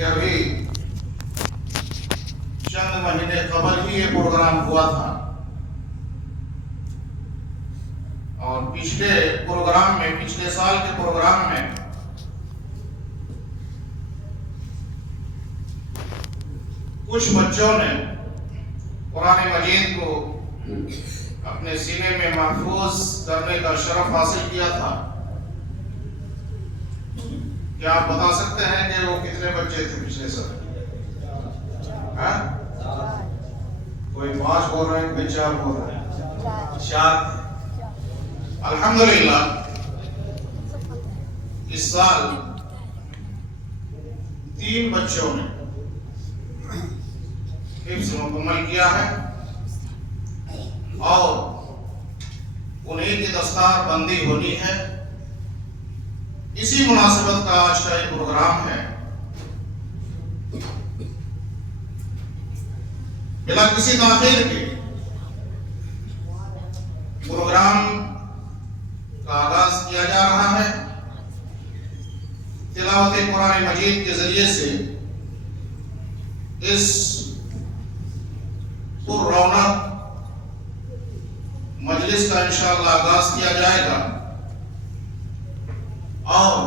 کہ ابھی چند مہینے قبل ہی یہ پروگرام ہوا تھا، اور پچھلے سال کے پروگرام میں کچھ بچوں نے قرآن مجید کو اپنے سینے میں محفوظ کرنے کا شرف حاصل کیا تھا۔ کیا آپ بتا سکتے ہیں کہ وہ کتنے بچے تھے پچھلے سال؟ کوئی 5 بول رہے ہیں، کوئی 4 بول رہے ہیں؟ 4۔ الحمدللہ اس سال 3 بچوں نے حفظ مکمل کیا ہے، اور انہیں کی دستار بندی ہونی ہے۔ اسی مناسبت کا آج کا ایک پروگرام ہے۔ بلا کسی تاخیر کے پروگرام کا آغاز کیا جا رہا ہے۔ تلاوت قرآن مجید کے ذریعے سے اس پر رونق مجلس کا انشاءاللہ آغاز کیا جائے گا، اور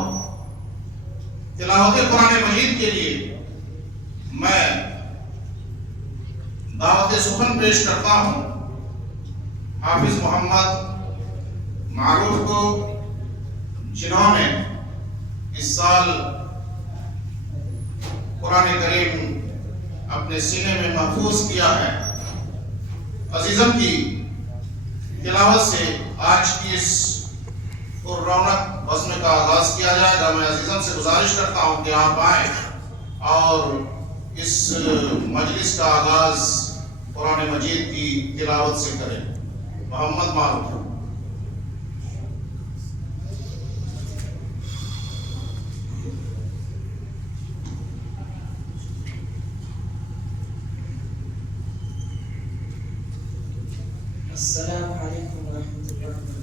تلاوت قرآن مجید کے لیے میں دعوت سخن پیش کرتا ہوں حافظ محمد معروف کو، جنہوں نے اس سال قرآن کریم اپنے سینے میں محفوظ کیا ہے۔ عزیزم کی تلاوت سے آج کی اس رونق بزم کا آغاز کیا جائے گا۔ میں عزیزم سے گزارش کرتا ہوں کہ آپ آئیں اور اس مجلس کا آغاز قرآن مجید کی تلاوت سے کریں۔ محمد معروف۔ السلام علیکم ورحمۃ اللہ وبرکاتہ۔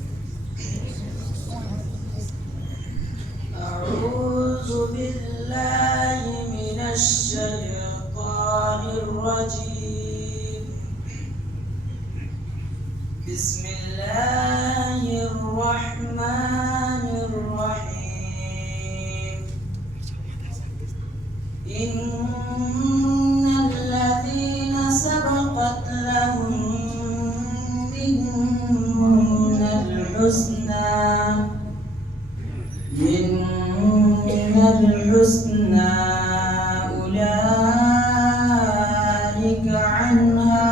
اعوذ باللہ من الشیطان الرجیم، بسم اللہ الرحمن الرحیم۔ ان الذین سبقت لهم من الحسنى أولئك عنها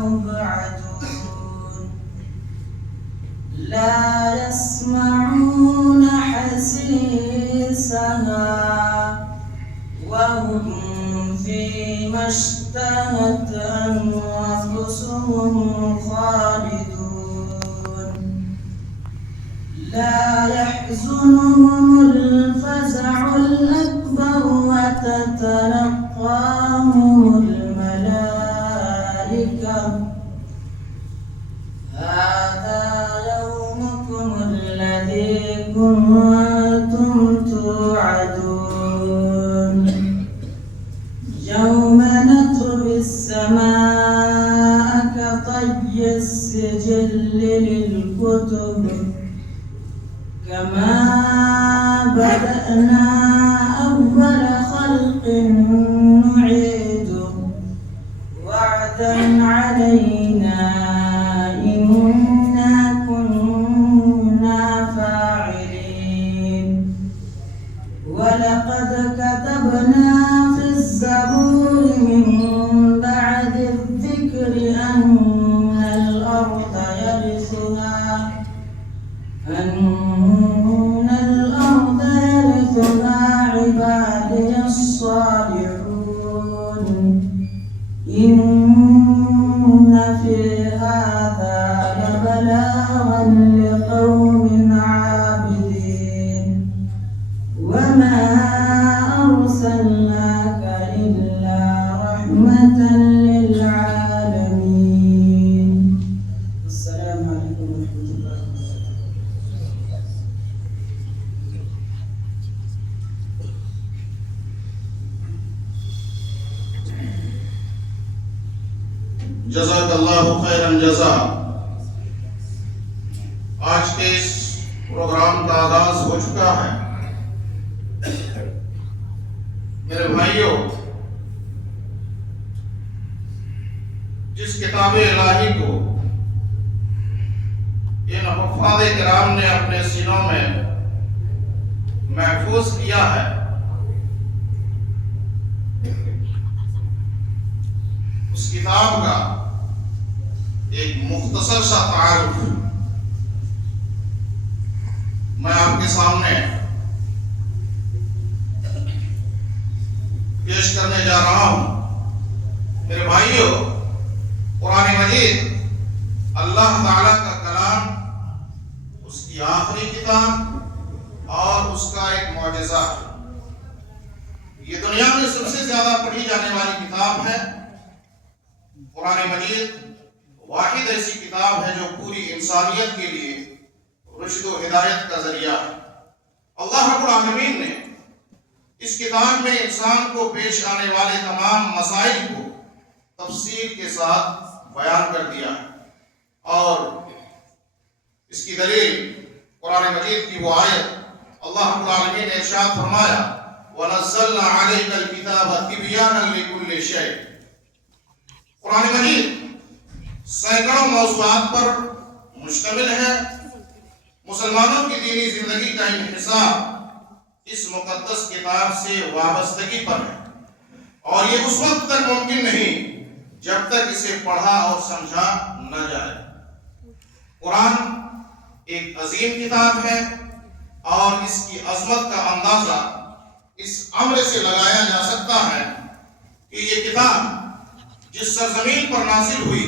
مبعدون، لا يسمعون حسيسها وهم فيما اشتهت أنفسهم خالدون، لا يحزنهم الفزع الأكبر وتتلقاهم الملائكة هذا يومكم الذي كنتم توعدون، يوم نطوي السماء كطي السجل للكتب كما بدأنا أول خلق نعيده وعدا علينا إنا كنا فاعلين، ولقد كتبنا في الزبور من بعد الذكر أن الأرض يرثها عبادي الصالحون، إن في هذا لبلاغا لقوم عابدين، وما أرسلناك إلا رحمة للعالمين۔ السلام عليكم ورحمة الله وبركاته۔ جزاک اللہ خیرا جزا۔ آج کے اس پروگرام کا آغاز ہو چکا ہے۔ میرے بھائیوں، جس کتاب الہی کو ان حفاظ کرام نے اپنے سینوں میں محفوظ کیا ہے، اس کتاب کا ایک مختصر سا تعارف میں آپ کے سامنے پیش کرنے جا رہا ہوں۔ میرے بھائیوں، قرآن مجید اللہ تعالیٰ کا کلام، اس کی آخری کتاب اور اس کا ایک معجزہ ہے۔ یہ دنیا میں سب سے زیادہ پڑھی جانے والی کتاب ہے۔ قرآن مجید واحد ایسی کتاب ہے جو پوری انسانیت کے لیے رشد و ہدایت کا ذریعہ ہے۔ اللہ رب العالمین نے اس کتاب میں انسان کو پیش آنے والے تمام مسائل کو تفصیل کے ساتھ بیان کر دیا ہے، اور اس کی دلیل قرآن مجید کی وہ آیت، اللہ رب العالمین نے ارشاد فرمایا وَنَزَّلْنَا عَلَيْكَ الْكِتَابَ تِبْيَانًا لِكُلِّ شَيْءٍ۔ قرآن مجید سینکڑوں موضوعات پر مشتمل ہے۔ مسلمانوں کی دینی زندگی کا انحصار اس مقدس کتاب سے وابستگی پر ہے، اور یہ اس وقت تک ممکن نہیں جب تک اسے پڑھا اور سمجھا نہ جائے۔ قرآن ایک عظیم کتاب ہے، اور اس کی عظمت کا اندازہ اس امر سے لگایا جا سکتا ہے کہ یہ کتاب جس سرزمین پر نازل ہوئی،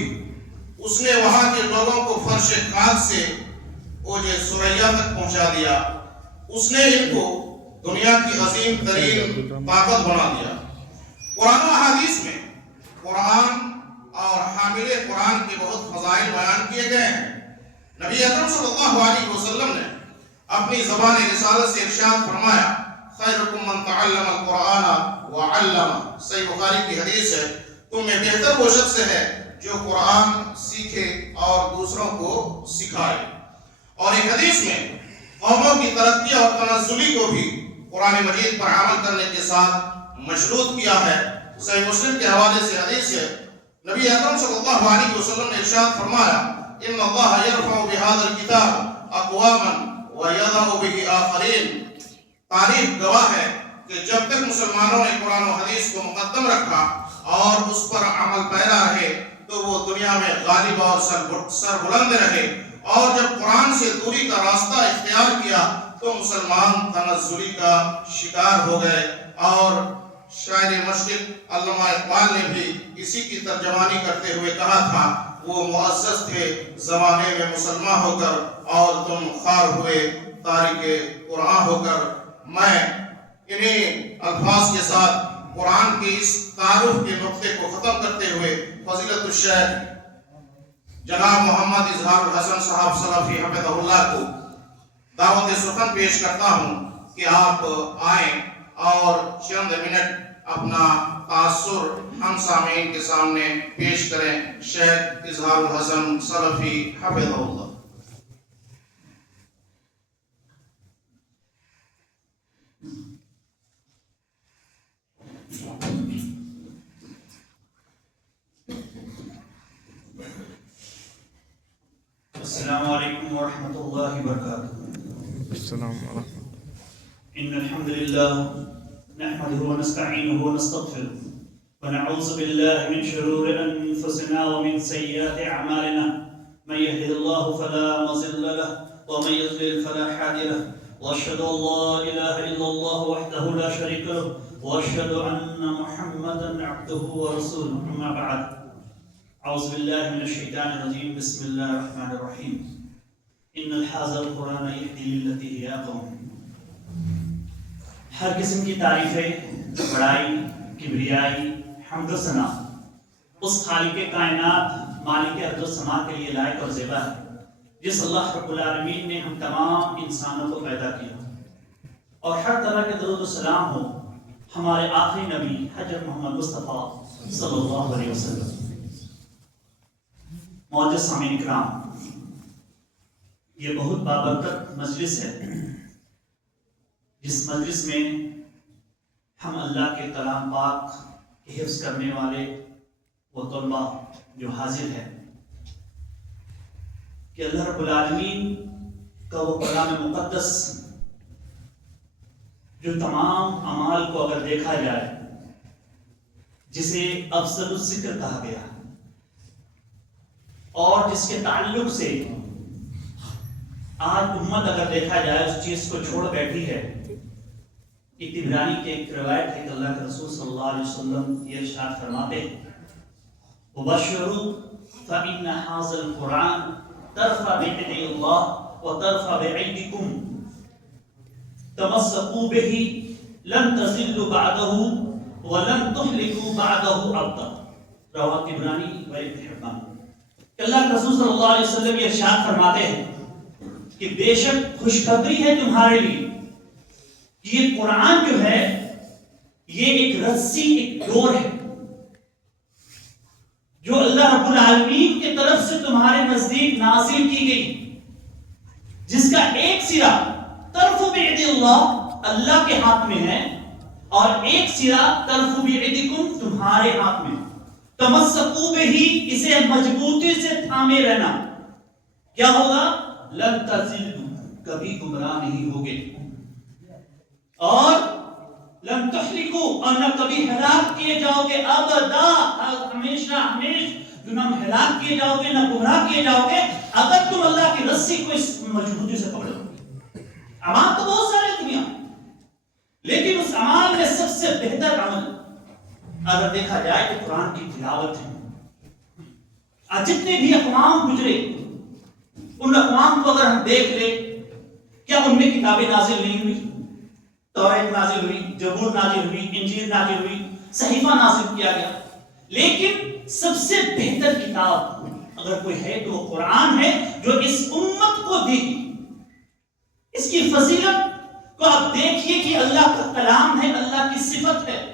اس نے وہاں کے لوگوں کو فرش خاک سے اوج ثریا تک پہنچا دیا۔ اس نے ان کو دنیا کی عظیم ترین طاقت بنا دیا۔ قرآن و احادیث میں قرآن اور حامل قرآن کے بہت فضائل بیان کیے گئے ہیں۔ نبی اکرم صلی اللہ علیہ وسلم نے اپنی زبان رسالت سے ارشاد فرمایا خیرکم من تعلم القرآن وعلم۔ صحیح بخاری کی حدیث ہے، تم میں بہتر وہ شخص ہے جو قرآن سیکھے اور دوسروں کو سکھائے۔ اور ایک حدیث میں قوموں کی ترقی اور تنزلی کو بھی قرآن مجید پر عمل کرنے کے ساتھ مشروط کیا ہے۔ صحیح مسلم کے حوالے سے حدیث ہے، نبی اکرم صلی اللہ علیہ وسلم نے ارشاد فرمایا ان اللہ یرفع بهذا الكتاب اقواما ویضع به آخرین۔ تاریخ گواہ ہے کہ جب تک مسلمانوں نے قرآن و حدیث کو مقدم رکھا اور اس پر عمل پیرا رہے تو وہ دنیا میں غالب اور سر بلند رہے، اور جب قرآن سے دوری کا راستہ اختیار کیا تو مسلمان تنزلی کا شکار ہو گئے۔ اور شاعر مشرق علامہ اقبال نے بھی اسی کی ترجمانی کرتے ہوئے کہا تھا وہ معزز تھے زمانے میں مسلمان ہو کر، اور تم خوار ہوئے تارک قرآن ہو کر۔ میں انہیں الفاظ کے ساتھ قرآن کے اس تعارف کے نقطے کو ختم کرتے ہوئے فضیلت الشیخ جناب محمد اظہار الحسن صاحب سلفی حفظہ اللہ کو دعوت سخن پیش کرتا ہوں کہ آپ آئیں اور چند منٹ اپنا تاثر ہم سامعین کے سامنے پیش کریں۔ شیخ اظہار الحسن سلفی حفظہ اللہ۔ السلام علیکم ورحمۃ اللہ وبرکاتہ۔ السلام علیکم۔ ان الحمد للہ نحمده ونستعینه ونستغفره ونعوذ باللہ من شرور انفسنا ومن سیئات اعمالنا، من يهده الله فلا مضل له ومن يضلل فلا هادي له، واشهد ان لا اله الا الله وحده لا شريك له، واشهد ان محمدا عبده ورسوله، اما بعد، اعوذ باللہ من الشیطان الرجیم، بسم اللہ الرحمن الرحیم۔ ان هذا القرآن یہدی للتی ہی اقوم۔ ہر قسم کی تعریفیں، بڑائی، کبریائی، حمد و ثنا اس خالق کائنات، مالک ارض و سما کے لیے لائق اور زیبا ہے، جس اللہ رب العالمین نے ہم تمام انسانوں کو پیدا کیا اور ہر طرح کے درود و سلام ہو ہمارے آخری نبی حضرت محمد مصطفیٰ صلی اللہ علیہ وسلم۔ معزز سامعین کرام، یہ بہت بابرکت مجلس ہے، جس مجلس میں ہم اللہ کے کلام پاک کے حفظ کرنے والے وہ طلباء جو حاضر ہیں کہ اللہ رب العالمین کا وہ کلام مقدس جو تمام اعمال کو اگر دیکھا جائے جسے افضل الذکر کہا گیا اور جس کے تعلق سے آج امت اگر دیکھا جائے اس چیز کو چھوڑ بیٹھی ہے، طبرانی کے ایک روایت ہے کہ اللہ کے رسول صلی اللہ علیہ وسلم یہ ارشاد فرماتے ہیں وَبَشِّرُوا فَإِنَّ هَذَا الْقُرْآنَ تَرْفَعُ بِيَدِي اللَّهِ وَتَرْفَعُ بِأَيْدِكُمْ تَمَسَّكُوا بِهِ لَن تَضِلُّوا بَعْدَهُ وَلَن تُهْلِكُوا بَعْدَهُ أَبَدًا، رواه طبرانی و ابن حبان۔ کہ اللہ کے رسول صلی اللہ علیہ وسلم یہ ارشاد فرماتے ہیں کہ بے شک خوشخبری ہے تمہارے لیے کہ یہ قرآن جو ہے یہ ایک رسی، ایک ڈور ہے جو اللہ رب العالمین کی طرف سے تمہارے نزدیک نازل کی گئی، جس کا ایک سرا طرف بید اللہ، اللہ کے ہاتھ میں ہے، اور ایک سرا طرف بیدکم، تمہارے ہاتھ میں۔ تمسکوا بہ، اسے مضبوطی سے تھامے رہنا، کیا ہوگا؟ لن تضلوا، کبھی گمراہ نہیں ہوگے، اور لن تہلکوا، اور نہ کبھی ہلاک کیے جاؤ گے، ابدا، ہمیشہ ہمیشہ نہ ہلاک کیے جاؤ گے، نہ گمراہ کیے جاؤ گے اگر تم اللہ کی رسی کو اس مضبوطی سے پکڑو۔ اعمال تو بہت سارے دنیا، لیکن اس اعمال میں سب سے بہتر عمل اگر دیکھا جائے تو قرآن کی تلاوت ہے۔ جتنے بھی اقوام گزرے ان اقوام کو اگر ہم دیکھ لیں، کیا ان میں کتابیں نازل نہیں ہوئی؟ توریت نازل ہوئی، زبور نازل ہوئی، انجیل نازل ہوئی، صحیفہ نازل کیا گیا، لیکن سب سے بہتر کتاب اگر کوئی ہے تو وہ قرآن ہے، جو اس امت کو دی گئی۔ اس کی فضیلت کو آپ دیکھیے کہ اللہ کا کلام ہے، اللہ کی صفت ہے،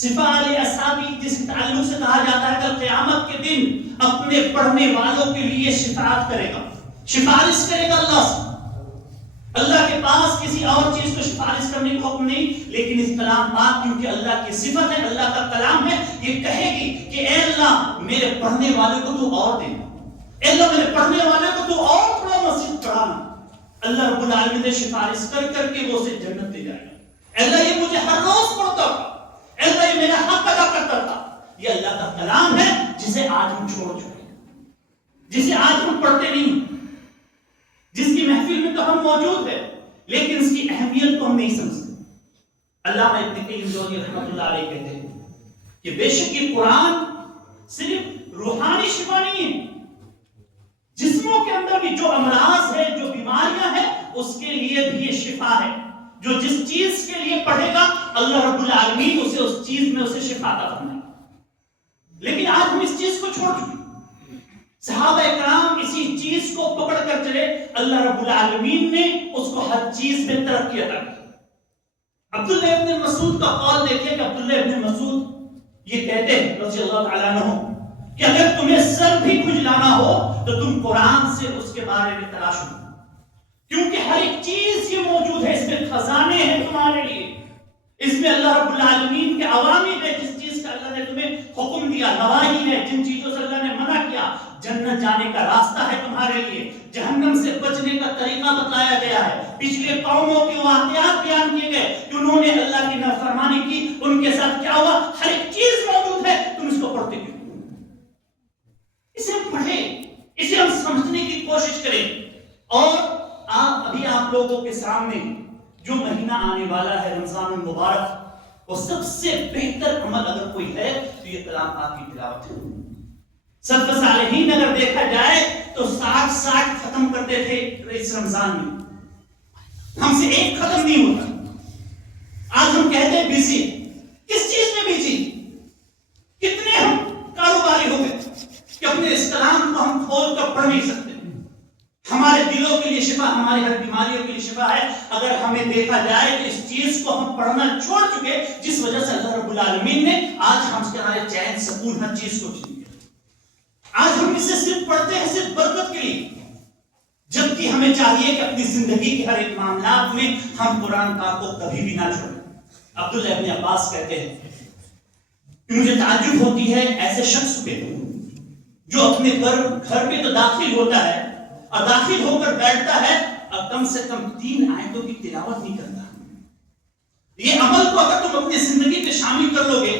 صفات اصحابی، جس تعلق سے کہا جاتا ہے کہ قیامت کے دن اپنے پڑھنے والوں کے لیے شفاعت کرے گا، سفارش کرے گا اللہ سے۔ اللہ کے پاس کسی اور چیز کو سفارش کرنے کا حکم نہیں، لیکن اس کلام پاک کیونکہ اللہ کی صفت ہے، اللہ کا کلام ہے، یہ کہے گی کہ اے اللہ میرے پڑھنے والوں کو تو اور دے، اے اللہ میرے پڑھنے والوں کو تو اور تھوڑا مزید پڑھانا۔ اللہ رب العالمین نے سفارش کر کر کے وہ اسے جنت دے جائے گا۔ اے اللہ یہ مجھے ہر روز پڑھتا تھا، اے اللہ یہ میرا حق ادا کرتا تھا۔ یہ اللہ کا کلام ہے جسے آج ہم چھوڑ چکے، جسے آج ہم پڑھتے نہیں، جس کی محفل میں تو ہم موجود ہیں لیکن اس کی اہمیت کو ہم نہیں سمجھتے۔ علامہ ابن قیم جوزی رحمۃ اللہ علیہ کہتے ہیں کہ بے شک یہ قرآن صرف روحانی شفا نہیں ہے، جسموں کے اندر بھی جو امراض ہے، جو بیماریاں ہیں، اس کے لیے بھی یہ شفا ہے۔ جو جس چیز کے لیے پڑھے گا اللہ رب العالمین اسے اس چیز میں اسے شفا عطا فرمائے گا۔ لیکن آج ہم اس چیز کو چھوڑ چکے۔ صحابہ کرام اسی چیز کو پکڑ کر چلے، اللہ رب العالمین نے اس کو ہر چیز میں ترقی عطا کی۔ عبداللہ ابن مسعود کا قول دیکھیں کہ عبداللہ ابن مسعود یہ کہتے ہیں رضی اللہ تعالیٰ عنہ کہ اگر تمہیں سر بھی کھجلانا ہو تو تم قرآن سے اس کے بارے میں تلاش کرو، کیونکہ ہر ایک چیز یہ موجود ہے، اس میں خزانے ہیں تمہارے لیے، اس میں اللہ رب العالمین کے عوامر ہے، جس چیز کا اللہ نے تمہیں حکم دیا، نواہی ہے، جن چیزوں سے اللہ نے منع کیا، جنت جانے کا راستہ ہے تمہارے لیے، جہنم سے بچنے کا طریقہ بتلایا گیا ہے، پچھلے قوموں کے واقعات بیان کیے گئے کہ انہوں نے اللہ کی نافرمانی کی، ان کے ساتھ کیا ہوا، ہر ایک چیز موجود ہے، تم اس کو پڑھتے کیوں؟ اسے ہم پڑھیں، اسے ہم سمجھنے کی کوشش کریں۔ اور ابھی آپ لوگوں کے سامنے جو مہینہ آنے والا ہے رمضان المبارک، وہ سب سے بہتر عمل اگر کوئی ہے تو یہ کلام پاک کی تلاوت ہے۔ سلف صالحین اگر دیکھا جائے تو 60 ختم کرتے تھے اس رمضان میں، ہم سے ایک ختم نہیں ہوتا۔ آج ہم کہتے ہیں بیزی، کس چیز میں بیزی؟ کتنے ہم کاروباری ہو گئے کہ اپنے اس کلام کو ہم کھول کر پڑھ نہیں سکتے۔ ہمارے دلوں کے لیے شفا، ہماری ہر بیماریوں کے لیے شفا ہے۔ اگر ہمیں دیکھا جائے تو اس چیز کو ہم پڑھنا چھوڑ چکے، جس وجہ سے اللہ رب العالمین نے آج ہم سے ہمارے چین سکون ہر چیز کو چھین لیا۔ آج ہم اسے صرف پڑھتے ہیں صرف برکت کے لیے، جبکہ ہمیں چاہیے کہ اپنی زندگی کے ہر ایک معاملات میں ہم قرآن پاک کو کبھی بھی نہ چھوڑیں۔ عبداللہ ابن عباس کہتے ہیں کہ مجھے تعجب ہوتی ہے ایسے شخص پہ جو اپنے گھر پہ تو داخل ہوتا ہے اور داخل ہو کر بیٹھتا ہے اور کم سے کم 3 آیتوں کی تلاوت نہیں کرتا۔ یہ عمل کو اگر تم اپنی زندگی میں شامل کر لو گے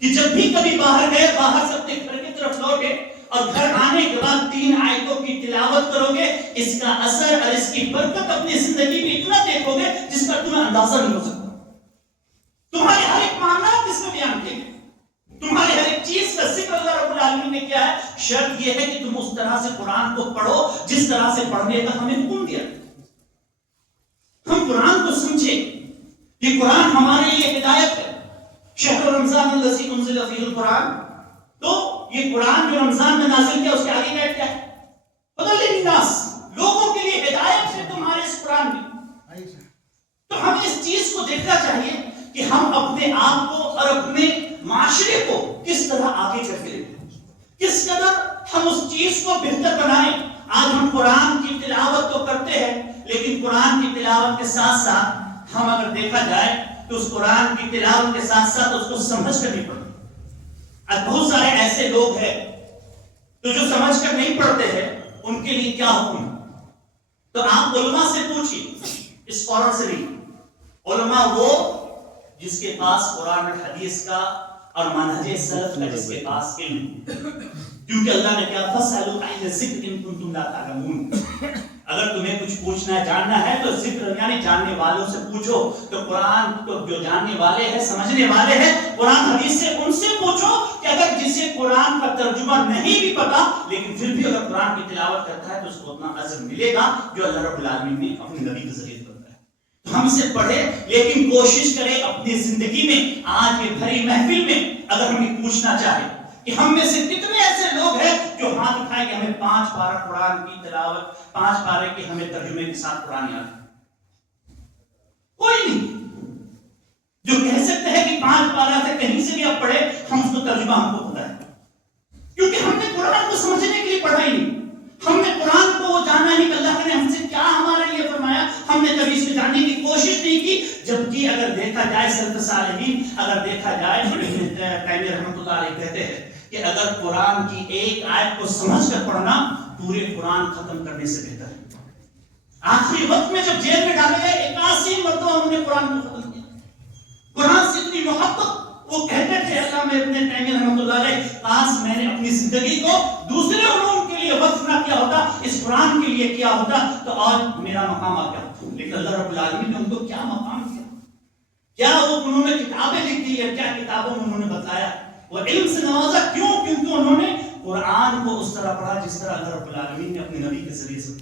کہ جب بھی کبھی باہر گئے، باہر سے اپنے گھر کی طرف لوٹے اور گھر آنے کے بعد 3 آیتوں کی تلاوت کرو گے، اس کا اثر اور اس کی برکت اپنی زندگی میں اتنا دیکھو گے جس کا تمہیں اندازہ نہیں ہو سکتا۔ تمہارے ہر ایک معاملات اس میں بیان کیے گئے، تمہاری ہر ایک چیز کا ذکر اللہ رب العالمین نے کیا ہے۔ شرط یہ ہے کہ تم اس طرح سے قرآن کو پڑھو جس طرح سے پڑھنے کا ہمیں حکم دیا۔ ہم قرآن کو سمجھیں، یہ قرآن ہمارے لیے ہدایت ہے۔ شہر رمضان الذی انزل فیہ القرآن، تو یہ قرآن جو رمضان میں نازل کیا اس کے آگے کیا ہے؟ ہدی للناس، لوگوں کے لیے ہدایت ہے تمہارے اس قرآن میں۔ تو ہمیں اس چیز کو دیکھنا چاہیے کہ ہم اپنے آپ کو اور اپنے معاشرے کو کس طرح آگے چل کے لیں، کس قدر ہم اس چیز کو بہتر بنائیں۔ آج ہم قرآن کی تلاوت تو کرتے ہیں، لیکن قرآن کی تلاوت کے ساتھ ساتھ ہم اگر دیکھا جائے تو اس قرآن کی تلاوت کے ساتھ ساتھ اس کو سمجھ کر نہیں پڑھتے۔ آج بہت سارے ایسے لوگ ہیں تو جو سمجھ کر نہیں پڑھتے ہیں، ان کے لیے کیا حکم ہے؟ تو آپ علماء سے پوچھیے، اسکالر سے نہیں۔ علماء وہ جس کے پاس قرآن اور حدیث کا اور منہج سلف کا جس کے پاس علم، کیونکہ اللہ نے کہا فَاسْأَلُوا أَهْلَ الذِّكْرِ إِن كُنتُمْ لَا تَعْلَمُونَ۔ اگر تمہیں کچھ پوچھنا ہے، جاننا ہے تو ذکر یعنی جاننے والوں سے پوچھو۔ تو قرآن کو جو جاننے والے ہیں، سمجھنے والے ہیں، قرآن حدیث سے ان سے پوچھو کہ اگر جسے قرآن کا ترجمہ نہیں بھی پتا لیکن پھر بھی اگر قرآن کی تلاوت کرتا ہے تو اس کو اتنا اجر ملے گا جو اللہ رب العالمین نے اپنے نبی کے ذریعے کرتا ہے۔ تو ہم اسے پڑھیں، لیکن کوشش کریں اپنی زندگی میں، آج یہ بھری محفل میں اگر ہم یہ پوچھنا چاہیں کہ ہم میں سے کتنے ایسے لوگ ہیں جو ہاتھ اٹھائیں کہ ہمیں 5 پارہ قرآن کی تلاوت، 5 پارے کے ہمیں ترجمے کے ساتھ قرآن یاد ہے؟ کوئی نہیں جو کہہ سکتے ہیں کہ 5 پارہ سے کہیں سے بھی آپ پڑھے، ہم اس کو ترجمہ ہم کو پتا ہے، کیونکہ ہم نے قرآن کو سمجھنے کے لیے پڑھا ہی نہیں۔ ہم نے قرآن کو جانا نہیں کہ اللہ نے ہم سے کیا ہمارے لیے فرمایا، ہم نے کبھی اس کو جاننے کی کوشش نہیں کی۔ جبکہ اگر دیکھا جائے سلف صالحین، اگر دیکھا جائے تیمیہ رحمۃ اللہ علیہ کہتے ہیں کہ اگر قرآن کی ایک آیت کو سمجھ کر پڑھنا پورے قرآن ختم کرنے سے بہتر ہے۔ آخری وقت میں جب جیل میں ڈالے گئے 81 مرتبہ انہوں نے قرآن کو ختم کیا۔ قرآن سے اتنی محبت، وہ کہتے تھے اللہ میں ابن تیمیہ رحمۃ اللہ علیہ، کاش میں نے اپنی زندگی کو دوسرے علوم کے لیے وقف نہ کیا ہوتا، اس قرآن کے لیے کیا ہوتا تو آج میرا مقام آ گیا ہوتا۔ لیکن اللہ رب العالمین نے ان کو کیا مقام دیا، کیا وہ انہوں نے کتابیں لکھ دی ہے، کیا کتابوں میں انہوں نے بتایا، وہ علم سے نوازا کیوں؟ کیونکہ انہوں نے قرآن کو اس طرح پڑھا جس طرح اللہ رب العالمین نے اپنے نبی کے ذریعے سے۔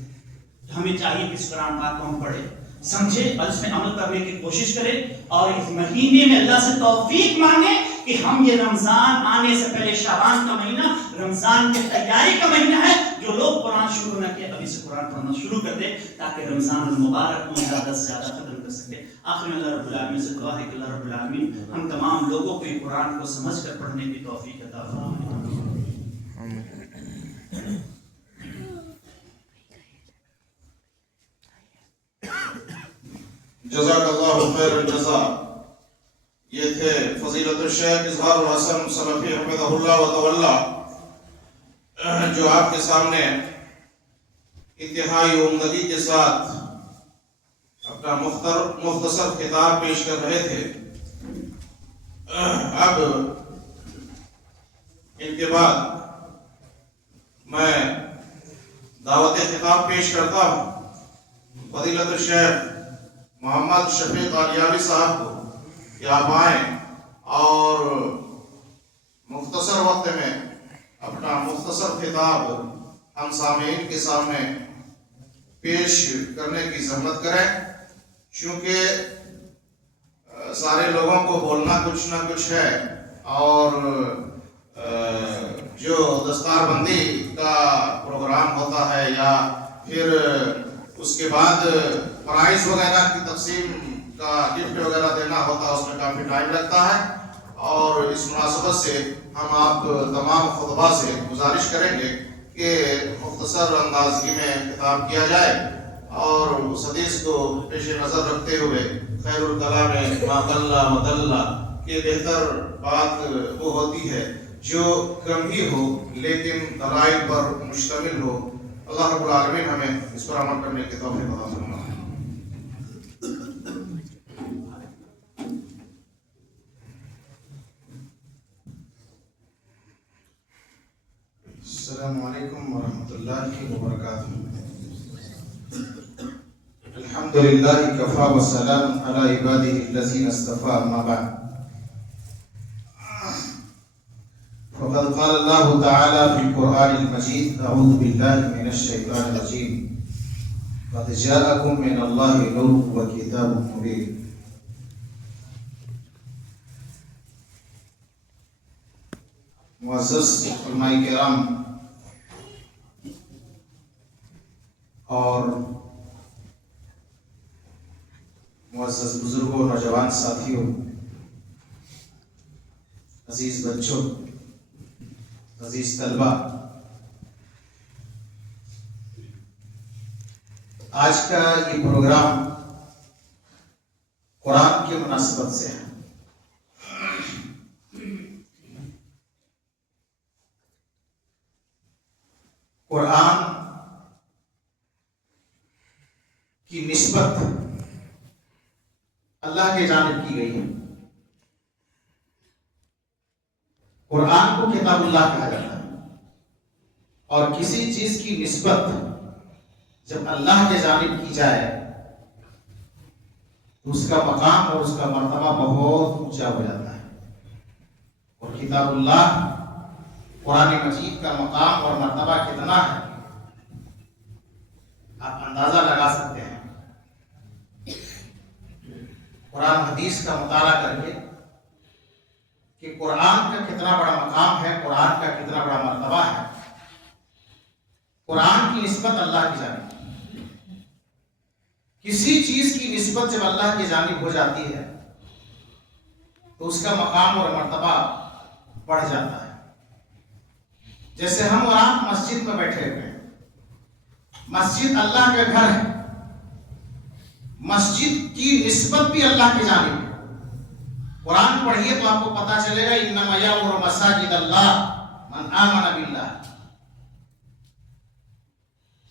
ہمیں چاہیے کہ اس قرآن پاک کو ہم پڑھیں، سمجھیں اور اس میں عمل کرنے کی کوشش کریں، اور اس مہینے میں اللہ سے توفیق مانگیں کہ ہم یہ رمضان آنے سے پہلے، شعبان کا مہینہ رمضان کی تیاری کا مہینہ ہے، جو لوگ قرآن شروع نہ کیے ابھی سے قرآن پڑھنا شروع کر دیں تاکہ رمضان المبارک کو زیادہ سے زیادہ ختم کر سکے۔ آخر میں اللہ رب العالمین سے دعا ہے کہ اللہ رب العالمین ہم تمام لوگوں کو یہ قرآن کو سمجھ کر پڑھنے کی توفیق عطا فرمائے۔ جزاک اللہ خیر الجزا۔ یہ تھے فضیلت الشیخ اظہار الحسن سلفی حفظہ اللہ وتولا، جو آپ کے سامنے انتہائی عمدگی کے ساتھ اپنا مختصر خطاب پیش کر رہے تھے۔ اب ان کے بعد میں دعوت خطاب پیش کرتا ہوں فضیلت الشیخ محمد شفیق علیاوی صاحب کو کہ آپ آئیں اور مختصر وقت میں اپنا مختصر خطاب ہم سامعین کے سامنے پیش کرنے کی زحمت کریں، چونکہ سارے لوگوں کو بولنا کچھ نہ کچھ ہے، اور جو دستار بندی کا پروگرام ہوتا ہے یا پھر اس کے بعد پرائز وغیرہ کی تقسیم کا گفٹ وغیرہ دینا ہوتا ہے، اس میں کافی ٹائم لگتا ہے، اور اس مناسبت سے ہم آپ تمام خطبہ سے گزارش کریں گے کہ مختصر اندازگی میں خطاب کیا جائے اور اس حدیث کو پیش نظر رکھتے ہوئے خیر الکلام ما قل و دل کہ بہتر بات وہ ہوتی ہے جو کم ہی ہو لیکن دلائل پر مشتمل ہو۔ اللہ رب العالمین ہمیں اس پر عمل کرنے کی توفیق عطا فرمائے۔ السلام علیکم ورحمۃ اللہ وبرکاتہ۔ الحمد للہ کفا وسلام علی عبادہ الذین اصطفى، اما بعد فقد قال اللہ تعالی فی القرآن المجید اعوذ باللہ من الشیطان الرجیم قد جاءکم من اللہ نور وکتاب مبین۔ معزز علماء کرام اور معزز بزرگوں، نوجوان ساتھیوں، عزیز بچوں، عزیز طلبہ، آج کا یہ پروگرام قرآن کی مناسبت سے ہے۔ قرآن کی نسبت اللہ کی جانب کی گئی ہے۔ قرآن کو کتاب اللہ کہا جاتا ہے، اور کسی چیز کی نسبت جب اللہ کی جانب کی جائے تو اس کا مقام اور اس کا مرتبہ بہت اونچا ہو جاتا ہے۔ اور کتاب اللہ قرآن مجید کا مقام اور مرتبہ کتنا ہے آپ اندازہ لگا سکتے ہیں۔ قرآن حدیث کا مطالعہ کر کے کہ قرآن کا کتنا بڑا مقام ہے، قرآن کا کتنا بڑا مرتبہ ہے۔ قرآن کی نسبت اللہ کی جانب، کسی چیز کی نسبت جب اللہ کی جانب ہو جاتی ہے تو اس کا مقام اور مرتبہ بڑھ جاتا ہے۔ جیسے ہم اور آپ مسجد میں بیٹھے ہوئے ہیں، مسجد اللہ کے گھر ہے، مسجد کی نسبت بھی اللہ کی جانب ہے۔ قرآن پڑھیے تو آپ کو پتا چلے گا انما یعمر مساجد اللہ من آمن باللہ۔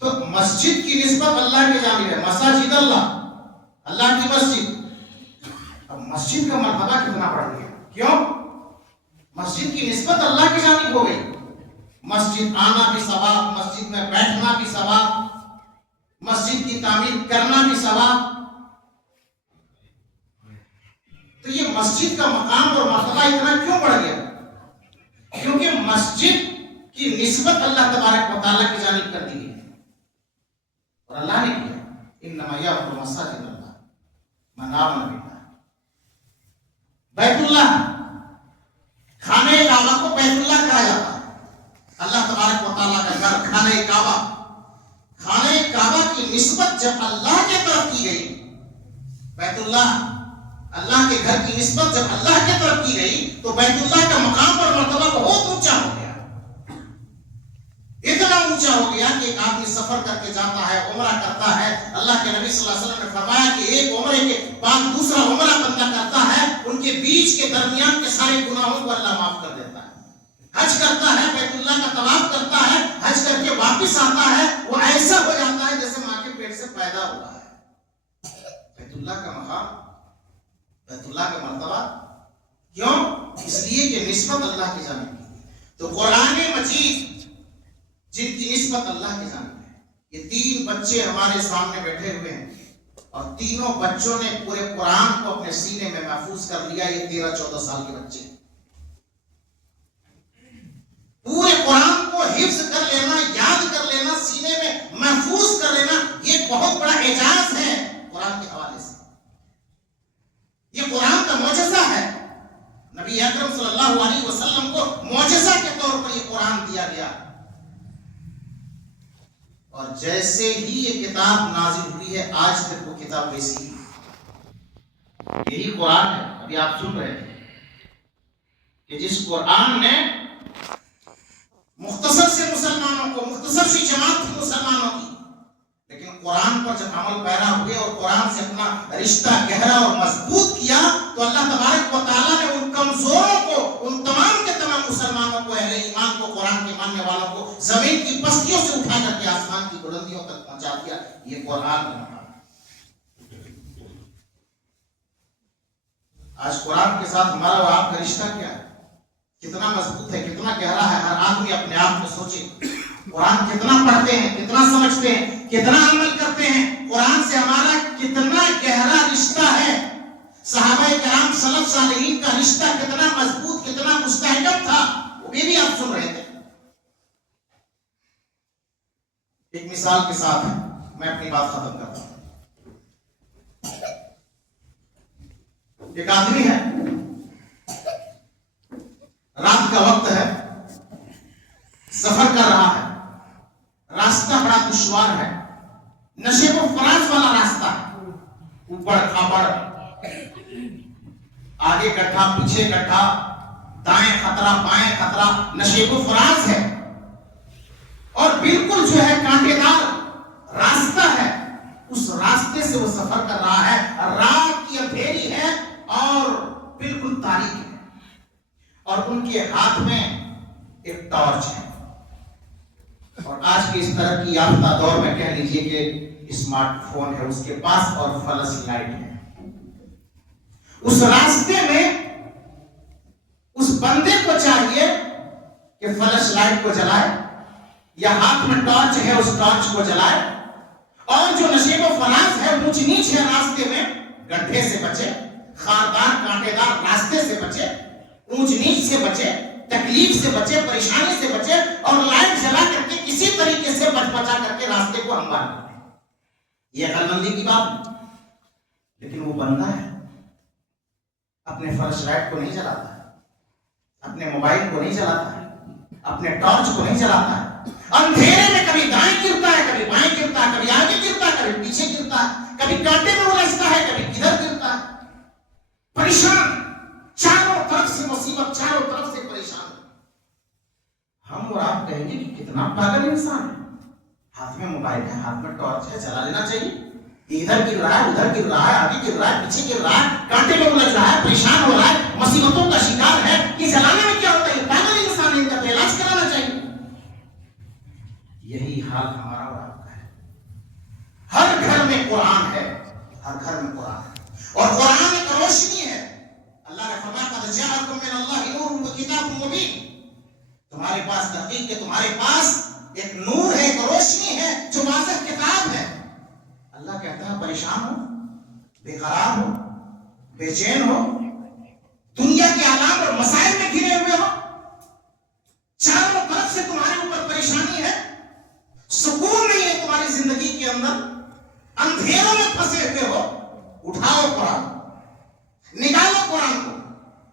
تو مسجد کی نسبت اللہ کی جانب ہے، مساجد اللہ کی مسجد۔ اب مسجد کا مرتبہ کتنا بڑھ گیا، کیوں؟ مسجد کی نسبت اللہ کی جانب ہو گئی۔ مسجد آنا بھی ثواب، مسجد میں بیٹھنا بھی ثواب، مسجد کی تعمیر کرنا بھی ثواب۔ تو یہ مسجد کا مقام اور مرتبہ اتنا کیوں بڑھ گیا؟ کیونکہ مسجد کی نسبت اللہ تبارک و تعالیٰ کی جانب کر دی گئی اور اللہ نے کیا انما یعمر مساجد اللہ من آمن باللہ۔ بیت اللہ، خانہ کعبہ کو بیت اللہ کہا جاتا ہے، اللہ تبارک و تعالیٰ کا گھر خانہ کعبہ۔ خانہ کعبہ کی نسبت جب اللہ کی طرف کی گئی، بیت اللہ، اللہ کے گھر کی نسبت جب اللہ کی طرف کی گئی تو بیت اللہ کا مقام اور مرتبہ بہت اونچا ہو گیا، اتنا اونچا ہو گیا کہ ایک آدمی سفر کر کے جاتا ہے، عمرہ کرتا ہے، اللہ کے نبی صلی اللہ علیہ وسلم نے فرمایا کہ ایک عمرے کے بعد دوسرا عمرہ بندہ کرتا ہے، ان کے بیچ کے درمیان کے سارے گناہوں کو اللہ معاف کر دیتا ہے۔ حج کرتا ہے، بیت اللہ کا طواف کرتا ہے، حج کر کے واپس آتا ہے، وہ ایسا ہو جاتا ہے جیسے ماں کے پیٹ سے پیدا ہوا ہے۔ بیت اللہ کا مقام، بیت اللہ کا مرتبہ، کیوں؟ اس لیے کہ نسبت اللہ کی جانب کی۔ تو قرآن مجید جن کی نسبت اللہ کی جانب ہے، یہ تین بچے ہمارے سامنے بیٹھے ہوئے ہیں اور تینوں بچوں نے پورے قرآن کو اپنے سینے میں محفوظ کر لیا۔ یہ 13-14 سال کے بچے پورے قرآن کو حفظ کر لینا، یاد کر لینا، سینے میں محفوظ کر لینا، یہ بہت بڑا اعجاز ہے قرآن کے حوالے سے۔ یہ قرآن کا معجزہ ہے، نبی اکرم صلی اللہ علیہ وسلم کو معجزہ کے طور پر یہ قرآن دیا گیا۔ اور جیسے ہی یہ کتاب نازل ہوئی ہے آج تک وہ کتاب ویسی ہی، یہی قرآن ہے ابھی آپ سن رہے ہیں، کہ جس قرآن نے مختصر سے مسلمانوں کو، مختصر سی جماعت تھی مسلمانوں کی، لیکن قرآن پر جب عمل پیرا ہوئے اور قرآن سے اپنا رشتہ گہرا اور مضبوط کیا تو اللہ تبارک و تعالیٰ نے ان کمزوروں کو، ان تمام کے تمام مسلمانوں کو، اہل ایمان کو، قرآن کے ماننے والوں کو زمین کی پستیوں سے اٹھا کر کے آسمان کی بلندیوں تک پہنچا دیا. یہ قرآن ہے. آج قرآن کے ساتھ ہمارا اور آپ کا رشتہ کیا ہے؟ کتنا مضبوط ہے، کتنا گہرا ہے؟ ہر آدمی اپنے آپ کو سوچے. قرآن کتنا پڑھتے ہیں، کتنا سمجھتے ہیں، کتنا عمل کرتے ہیں؟ قرآن سے ہمارا کتنا گہرا رشتہ ہے؟ صحابہ کرام سلف صالحین کا رشتہ کتنا مضبوط، کتنا مستحکم تھا، وہ بھی آپ سن رہے تھے. ایک مثال کے ساتھ میں اپنی بات ختم کرتا ہوں. ایک آدمی ہے، رات کا وقت ہے، سفر کر رہا ہے، راستہ بڑا دشوار ہے، نشے و فراز والا راستہ ہے، اوپر کھابڑ، آگے گڈھا، پیچھے گڈھا، دائیں خطرہ بائیں خطرہ، نشے و فراز ہے اور بالکل جو ہے کانٹے دار راستہ ہے. اس راستے سے وہ سفر کر رہا ہے، رات کی اندھیری ہے اور بالکل تاریک ہے، اور ان کے ہاتھ میں ایک ٹارچ ہے. اور آج کے اس ترقی یافتہ دور میں کہہ لیجئے کہ اسمارٹ فون ہے اس کے پاس اور فلش لائٹ ہے. اس راستے میں اس بندے کو چاہیے کہ فلش لائٹ کو جلائے یا ہاتھ میں ٹارچ ہے اس ٹارچ کو جلائے، اور جو نشیب و فراز ہے، اونچ نیچ ہے راستے میں، گڈھے سے بچے، خاردار کانٹے دار راستے سے بچے، اونچ نیچ سے بچے، تکلیف سے بچے، پریشانی سے بچے، اور لائٹ جلا کر کے کسی طریقے سے بچ بچا کر کے راستے کو ہموار کریں. یہ عقل مندی کی بات ہے. لیکن وہ بندہ ہے، اپنے فلش لائٹ کو نہیں جلاتا ہے، اپنے موبائل کو نہیں جلاتا ہے، اپنے ٹارچ کو نہیں جلاتا ہے. اندھیرے میں کبھی دائیں گرتا ہے، کبھی بائیں گرتا ہے، کبھی آگے گرتا ہے، کبھی پیچھے گرتا ہے، کبھی کانٹے میں الجھتا ہے، کبھی کدھر گرتا ہے. پریشان، چاروں طرف سے مصیبت، چاروں طرف سے پریشان. ہم اور آپ کہیں گے کہ کتنا پاگل انسان ہے. ہاتھ میں موبائل ہے، ہاتھ میں ٹارچ ہے، جلا لینا چاہیے. ادھر گر رہا ہے، ادھر گر رہا ہے، آگے گر رہا ہے، پیچھے گر رہا ہے، کانٹے میں الجھ رہا ہے، پریشان ہو رہا ہے، مصیبتوں کا شکار ہے. یہ جلانے میں کیا ہوتا ہے؟ پاگل انسان ہے، ان کا علاج کرانا چاہیے. یہی حال ہمارا اور آپ کا ہے. ہر گھر میں قرآن ہے، ہر گھر میں قرآن ہے، اور قرآن ایک روشنی ہے. اللہ نے فرمایا قد جاءکم من اللہ نور وکتاب مبین. تمہارے پاس تحقیق ہے، تمہارے پاس ایک نور ہے، ایک روشنی ہے جو واضح کتاب ہے. اللہ کہتا ہے پریشان ہو، بے قرار ہو، بے چین ہو، دنیا کے آلام اور مسائل میں گھرے ہوئے ہو، چاروں طرف سے تمہارے اوپر پریشانی ہے، سکون نہیں ہے تمہاری زندگی کے اندر، اندھیروں میں پھنسے ہوئے ہو، اٹھاؤ قرآن، نکالو قرآن کو،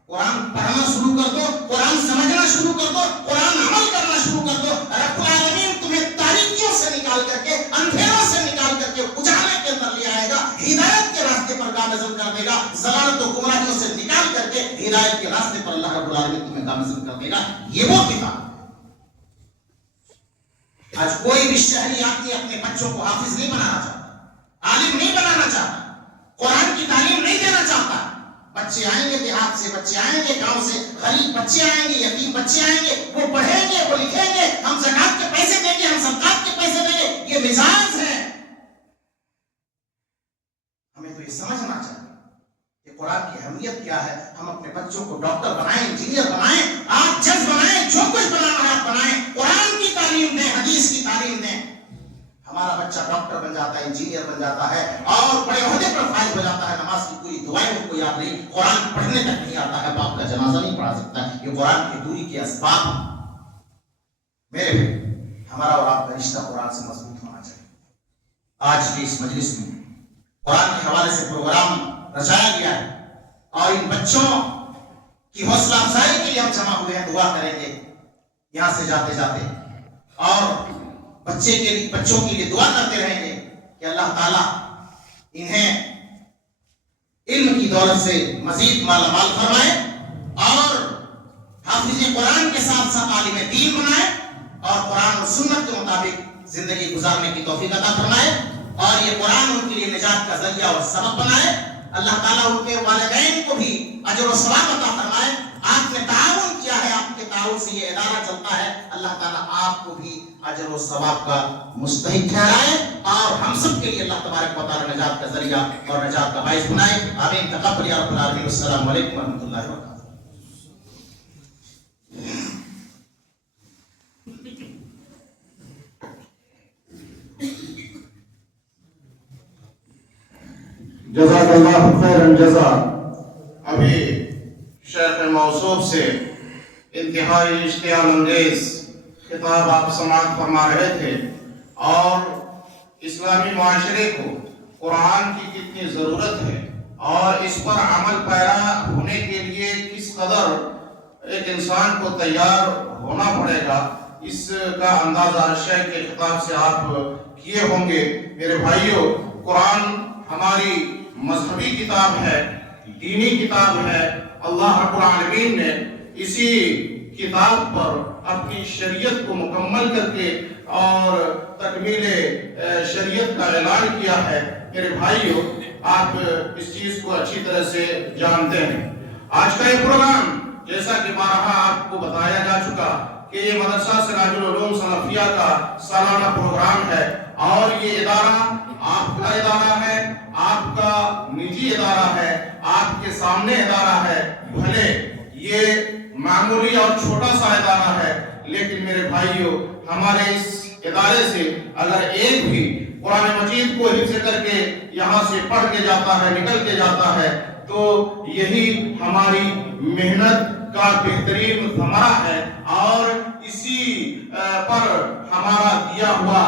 قرآن پڑھنا شروع کر دو، قرآن سمجھنا شروع کر دو، قرآن عمل کرنا شروع کر دو. رب العالمین تمہیں تاریکیوں سے نکال کر کے، اندھیروں سے نکال کر کے اجالے کے اندر لے آئے گا، ہدایت کے راستے پر گامزن کر دے گا. ضلالت و گمراہیوں سے نکال کر کے ہدایت کے راستے پر اللہ رب العالمین تمہیں گامزن کر دے گا. یہ وہ کتاب. آج کوئی بھی شہری آدمی اپنے بچوں کو حافظ نہیں بنانا چاہتا، عالم نہیں بنانا چاہتا، قرآن کی تعلیم نہیں دینا چاہتا. بچے آئیں گے دیہات سے، بچے آئیں گے گاؤں سے، غریب بچے آئیں گے، یتیم بچے آئیں گے، وہ پڑھیں گے، وہ لکھیں گے، ہم زکات کے پیسے دیں گے، ہم صدقات کے پیسے دیں گے. یہ مزاج ہے. ہمیں تو یہ سمجھنا چاہیے کہ قرآن کی اہمیت کیا ہے. ہم اپنے بچوں کو ڈاکٹر بنائیں، انجینئر بنائیں، آپ جج بنائیں، جو کچھ بنانا ہے آپ بنائیں، قرآن کی تعلیم دیں، حدیث کی تعلیم دیں. ہمارا بچہ ڈاکٹر بن جاتا ہے، انجینئر بن جاتا ہے اور بڑے عہدے پر فائز ہو جاتا ہے. نماز کی پوری دعائیں ان کو یاد نہیں، قرآن پڑھنے تک نہیں آتا ہے، باپ کا جنازہ نہیں پڑھا سکتا ہے. یہ قرآن کی دوری کے اسباب ہیں. میرے بھائی، ہمارا اور آپ کا رشتہ قرآن سے مضبوط ہونا چاہیے. آج کی اس مجلس میں قرآن کے حوالے سے پروگرام رچایا گیا ہے اور ان بچوں کی حوصلہ افزائی کے لیے ہم جمع ہوئے ہیں. دعا کریں گے یہاں سے جاتے جاتے، اور بچوں کے لیے دعا کرتے رہیں گے کہ اللہ تعالیٰ انہیں علم کی دولت سے مزید مالا مال فرمائے اور حافظ قرآن کے ساتھ ساتھ عالم دین بنائے اور قرآن و سنت کے مطابق زندگی گزارنے کی توفیق عطا فرمائے اور یہ قرآن ان کے لیے نجات کا ذریعہ اور سبب بنائے. اللہ تعالیٰ ان کے والدین کو بھی اجر و ثواب عطا فرمائے. آپ نے تعاون کیا ہے, آپ کے تعاون سے یہ ادارہ چلتا ہے. اللہ تعالیٰ آپ کو بھی اجر و ثواب کا مستحق ٹھہرائے اور ہم سب کے لیے اللہ تبارک و تعالیٰ نجات کا ذریعہ اور نجات کا باعث بنائے. آمین. تقبل یا رب العالمین. السلام علیکم ورحمۃ اللہ وبرکاتہ. جزاک اللہ خیرا جزا. ابھی شیخ موصوف سے انتہائی اشتعال انگیز خطاب آپ سماعت فرما رہے تھے اور اسلامی معاشرے کو قرآن کی کتنی ضرورت ہے اور اس پر عمل پیرا ہونے کے لیے کس قدر ایک انسان کو تیار ہونا پڑے گا, اس کا اندازہ شیخ کے خطاب سے آپ کیے ہوں گے. میرے بھائیوں, قرآن ہماری مذہبی کتاب ہے, دینی کتاب ہے. اللہ رب العالمین نے اسی کتاب پر اپنی شریعت کو مکمل کر کے اور تکمیل شریعت کا اعلان کیا ہے. میرے بھائیوں, آپ اس چیز کو اچھی طرح سے جانتے ہیں. آج کا یہ پروگرام جیسا کہ بارہا آپ کو بتایا جا چکا کہ یہ مدرسہ سراج العلوم سلفیہ کا سالانہ پروگرام ہے اور یہ ادارہ آپ کا ادارہ ہے, آپ کا نجی ادارہ ہے, آپ کے سامنے ادارہ ہے. بھلے یہ معمولی اور چھوٹا سا ادارہ ہے, لیکن میرے بھائیوں, ہمارے اس ادارے سے اگر ایک بھی قرآن مجید کو حفظ کر کے یہاں سے پڑھ کے جاتا ہے, نکل کے جاتا ہے, تو یہی ہماری محنت کا بہترین ثمرہ ہے اور اسی پر ہمارا دیا ہوا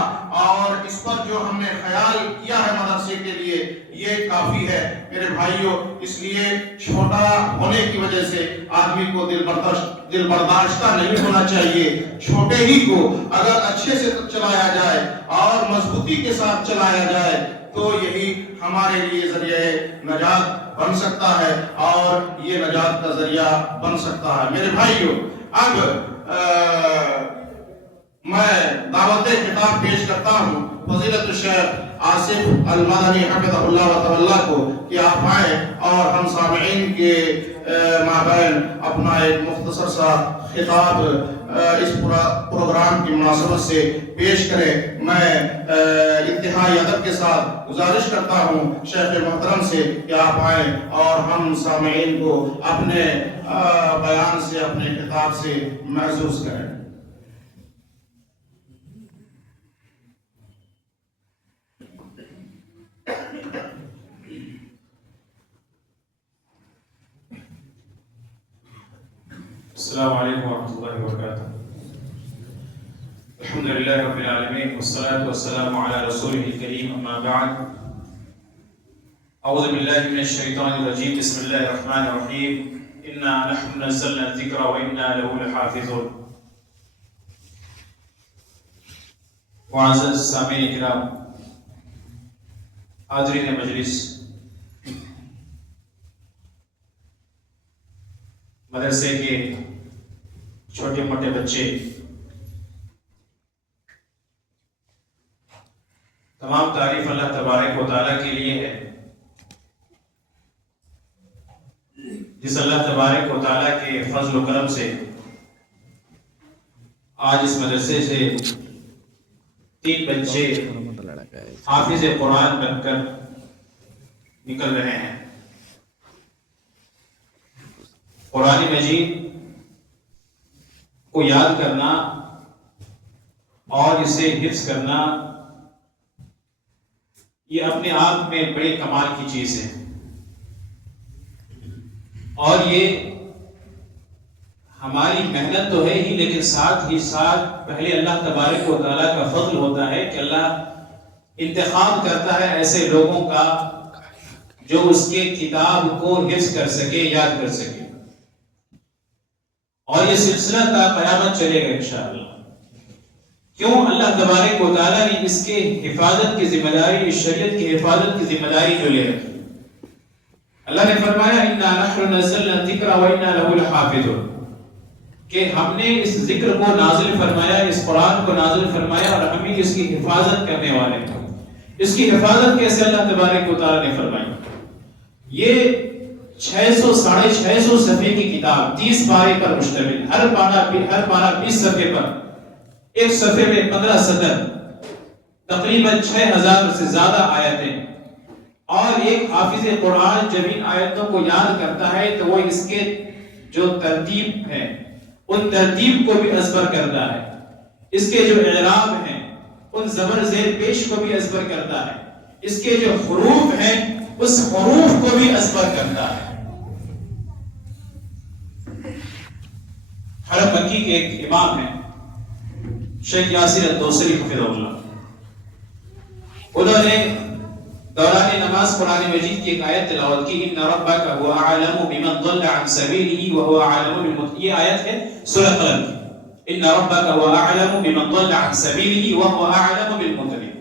اور اس پر جو ہم نے خیال کیا ہے مدرسے کے لیے یہ کافی ہے. میرے بھائیوں, اس لیے چھوٹا ہونے کی وجہ سے آدمی کو دل برداشتہ نہیں ہونا چاہیے. چھوٹے ہی کو اگر اچھے سے چلایا جائے اور مضبوطی کے ساتھ چلایا جائے تو یہی ہمارے لیے ذریعہ نجات بن سکتا ہے اور یہ نجات کا ذریعہ بن سکتا ہے. میرے بھائیوں, اب میں دعوت خطاب پیش کرتا ہوں فضیلت الشیخ آصف المدنی حفظہ اللہ و تعالی کو کہ آپ آئیں اور ہم سامعین کے مابین اپنا ایک مختصر سا خطاب اس پروگرام کی مناسبت سے پیش کریں. میں انتہائی ادب کے ساتھ گزارش کرتا ہوں شیخ محترم سے کہ آپ آئیں اور ہم سامعین کو اپنے بیان سے, اپنے خطاب سے محظوظ کریں. السلام علیکم ورحمۃ اللہ وبرکاتہ. الحمد للہ رب العالمین والصلاة والسلام علی رسولہ الکریم, اما بعد. اعوذ باللہ من الشیطان الرجیم. بسم اللہ الرحمن الرحیم. انا نحن نزلنا الذکر وانا له لحافظون. معزز سامعین کرام, حاضرین مجلس, مدرسے کے چھوٹے موٹے بچے, تمام تعریف اللہ تبارک و تعالیٰ کے لیے ہے جس اللہ تبارک و تعالیٰ کے فضل و کرم سے آج اس مدرسے سے 3 بچے حافظ قرآن بن کر نکل رہے ہیں. قرآن مجید کو یاد کرنا اور اسے حفظ کرنا یہ اپنے آپ میں بڑے کمال کی چیز ہے اور یہ ہماری محنت تو ہے ہی, لیکن ساتھ ہی ساتھ پہلے اللہ تبارک و تعالیٰ کا فضل ہوتا ہے کہ اللہ انتخاب کرتا ہے ایسے لوگوں کا جو اس کے کتاب کو حفظ کر سکے, یاد کر سکے, اور یہ سلسلہ تا قیامت چلے گا انشاءاللہ. کیوں؟ اللہ تبارک و تعالیٰ نے اس کے حفاظت کی ذمہ داری, اس شریعت کی حفاظت کی ذمہ داری جو لے رکھی. اللہ نے فرمایا انا نحن نزلنا الذکر وانا له لحافظون. کہ ہم نے اس ذکر کو نازل فرمایا، اس قرآن کو نازل فرمایا اور ہم ہی اس کی حفاظت کرنے والے ہیں۔ اس کی حفاظت کیسے اللہ تبارک و تعالیٰ نے فرمائی؟ یہ 600-650 صفحے کی کتاب 30 پارے پر مشتمل، ہر پارہ 20 صفحے پر، ایک صفحے میں 15 سطر، تقریباً 6000 سے زیادہ آیتیں، اور ایک حافظ قرآن جب ان آیتوں کو یاد کرتا ہے تو وہ اس کے جو ترتیب ہے ان ترتیب کو بھی ازبر کرتا ہے، اس کے جو اعراب ہیں ان زبر زیر پیش کو بھی ازبر کرتا ہے، اس کے جو حروف ہیں اس حروف کو بھی ازبر کرتا ہے۔ حرم مکی کے ایک امام ہیں شیخ یاسر الدوسری حفظہ اللہ، انہوں نے دوران نماز قرآن مجید کی ایک آیت تلاوت کی، ان ربک هو اعلم بمن ضل عن سبیلہ وهو اعلم بالمهتدین۔ یہ آیت ہے سورہ قلم کی، ان ربک هو اعلم بمن ضل عن سبیلہ وهو اعلم بالمهتدین۔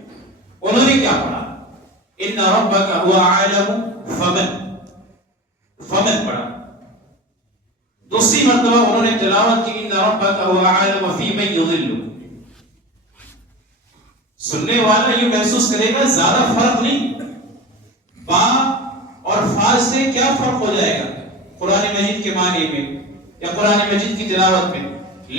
انہوں نے کیا پڑھا؟ ان ربک هو اعلم فمن پڑھا۔ دوسری مرتبہ انہوں نے تلاوت کی، ان ربک هو اعلم فی من یضل۔ سننے والا یہ محسوس کرے گا زیادہ فرق نہیں، با اور فا سے کیا فرق ہو جائے گا قرآن مجید کے معنی میں یا قرآن مجید کی تلاوت میں،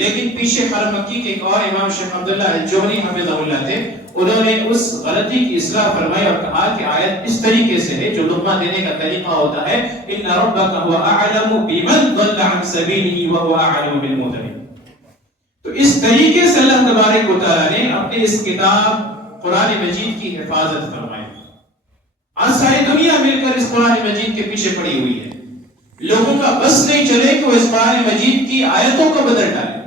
لیکن پیچھے حرم مکی کے ایک اور امام شیخ عبداللہ الجونی حفظہ اللہ تھے، انہوں نے اس غلطی کی اصلاح فرمائی اور کہا کہ آیت اس طریقے سے ہے جو لقمہ دینے کا طریقہ ہوتا ہے، ان ربک هو اعلم بمن ضل عن سبیلہ وهو اعلم بالمهتدین۔ تو اس طریقے سے اللہ تبارک و تعالیٰ نے اپنی اس کتاب قرآن مجید کی حفاظت فرمائی۔ آج ساری دنیا مل کر اس قرآن مجید کے پیچھے پڑی ہوئی ہے، لوگوں کا بس نہیں چلے کہ وہ اس قرآن مجید کی آیتوں کو بدل ڈالے،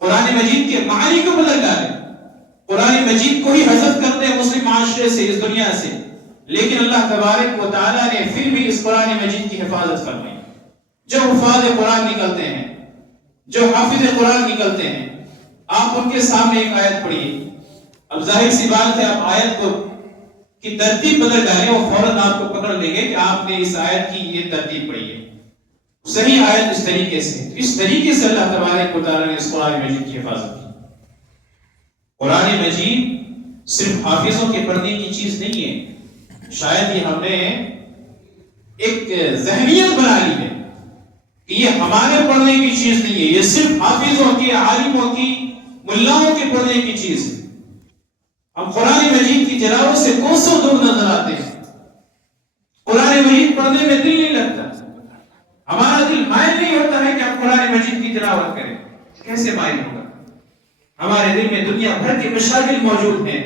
قرآن مجید کے معنی کو بدل ڈالے، قرآن مجید کو ہی حذف کرتے ہیں مسلم معاشرے سے، اس دنیا سے، لیکن اللہ تبارک و تعالیٰ نے پھر بھی اس قرآن مجید کی حفاظت فرمائی۔ جو حفاظ قرآن نکلتے ہیں، جو حافظ قرآن نکلتے ہیں، آپ ان کے سامنے ایک آیت پڑھیے، اب ظاہر سی بات ہے آپ آیت کو کی ترتیب بدل ڈالیں، وہ فوراً آپ کو پکڑ لیں گے کہ آپ نے اس آیت کی یہ ترتیب پڑھی ہے، صحیح آیت اس طریقے سے۔ اس طریقے سے اللہ تبارک و تعالیٰ نے اس قرآن مجید کی حفاظت کی۔ قرآن مجید صرف حافظوں کے پڑھنے کی چیز نہیں ہے، شاید یہ ہم نے ایک ذہنیت بنا لی ہے کہ یہ ہمارے پڑھنے کی چیز نہیں ہے، یہ صرف حافظوں کی، عالموں کی، ملاؤں کے پڑھنے کی چیز ہے۔ ہم قرآن مجید کی تلاوت سے کوسوں دور نظر آتے ہیں، قرآن مجید پڑھنے میں دل نہیں لگتا، ہمارا دل مائل نہیں ہوتا ہے کہ ہم قرآن مجید کی تلاوت کریں، کیسے مائل ہوگا؟ ہمارے دل میں دنیا بھر کے مشاغل موجود ہیں،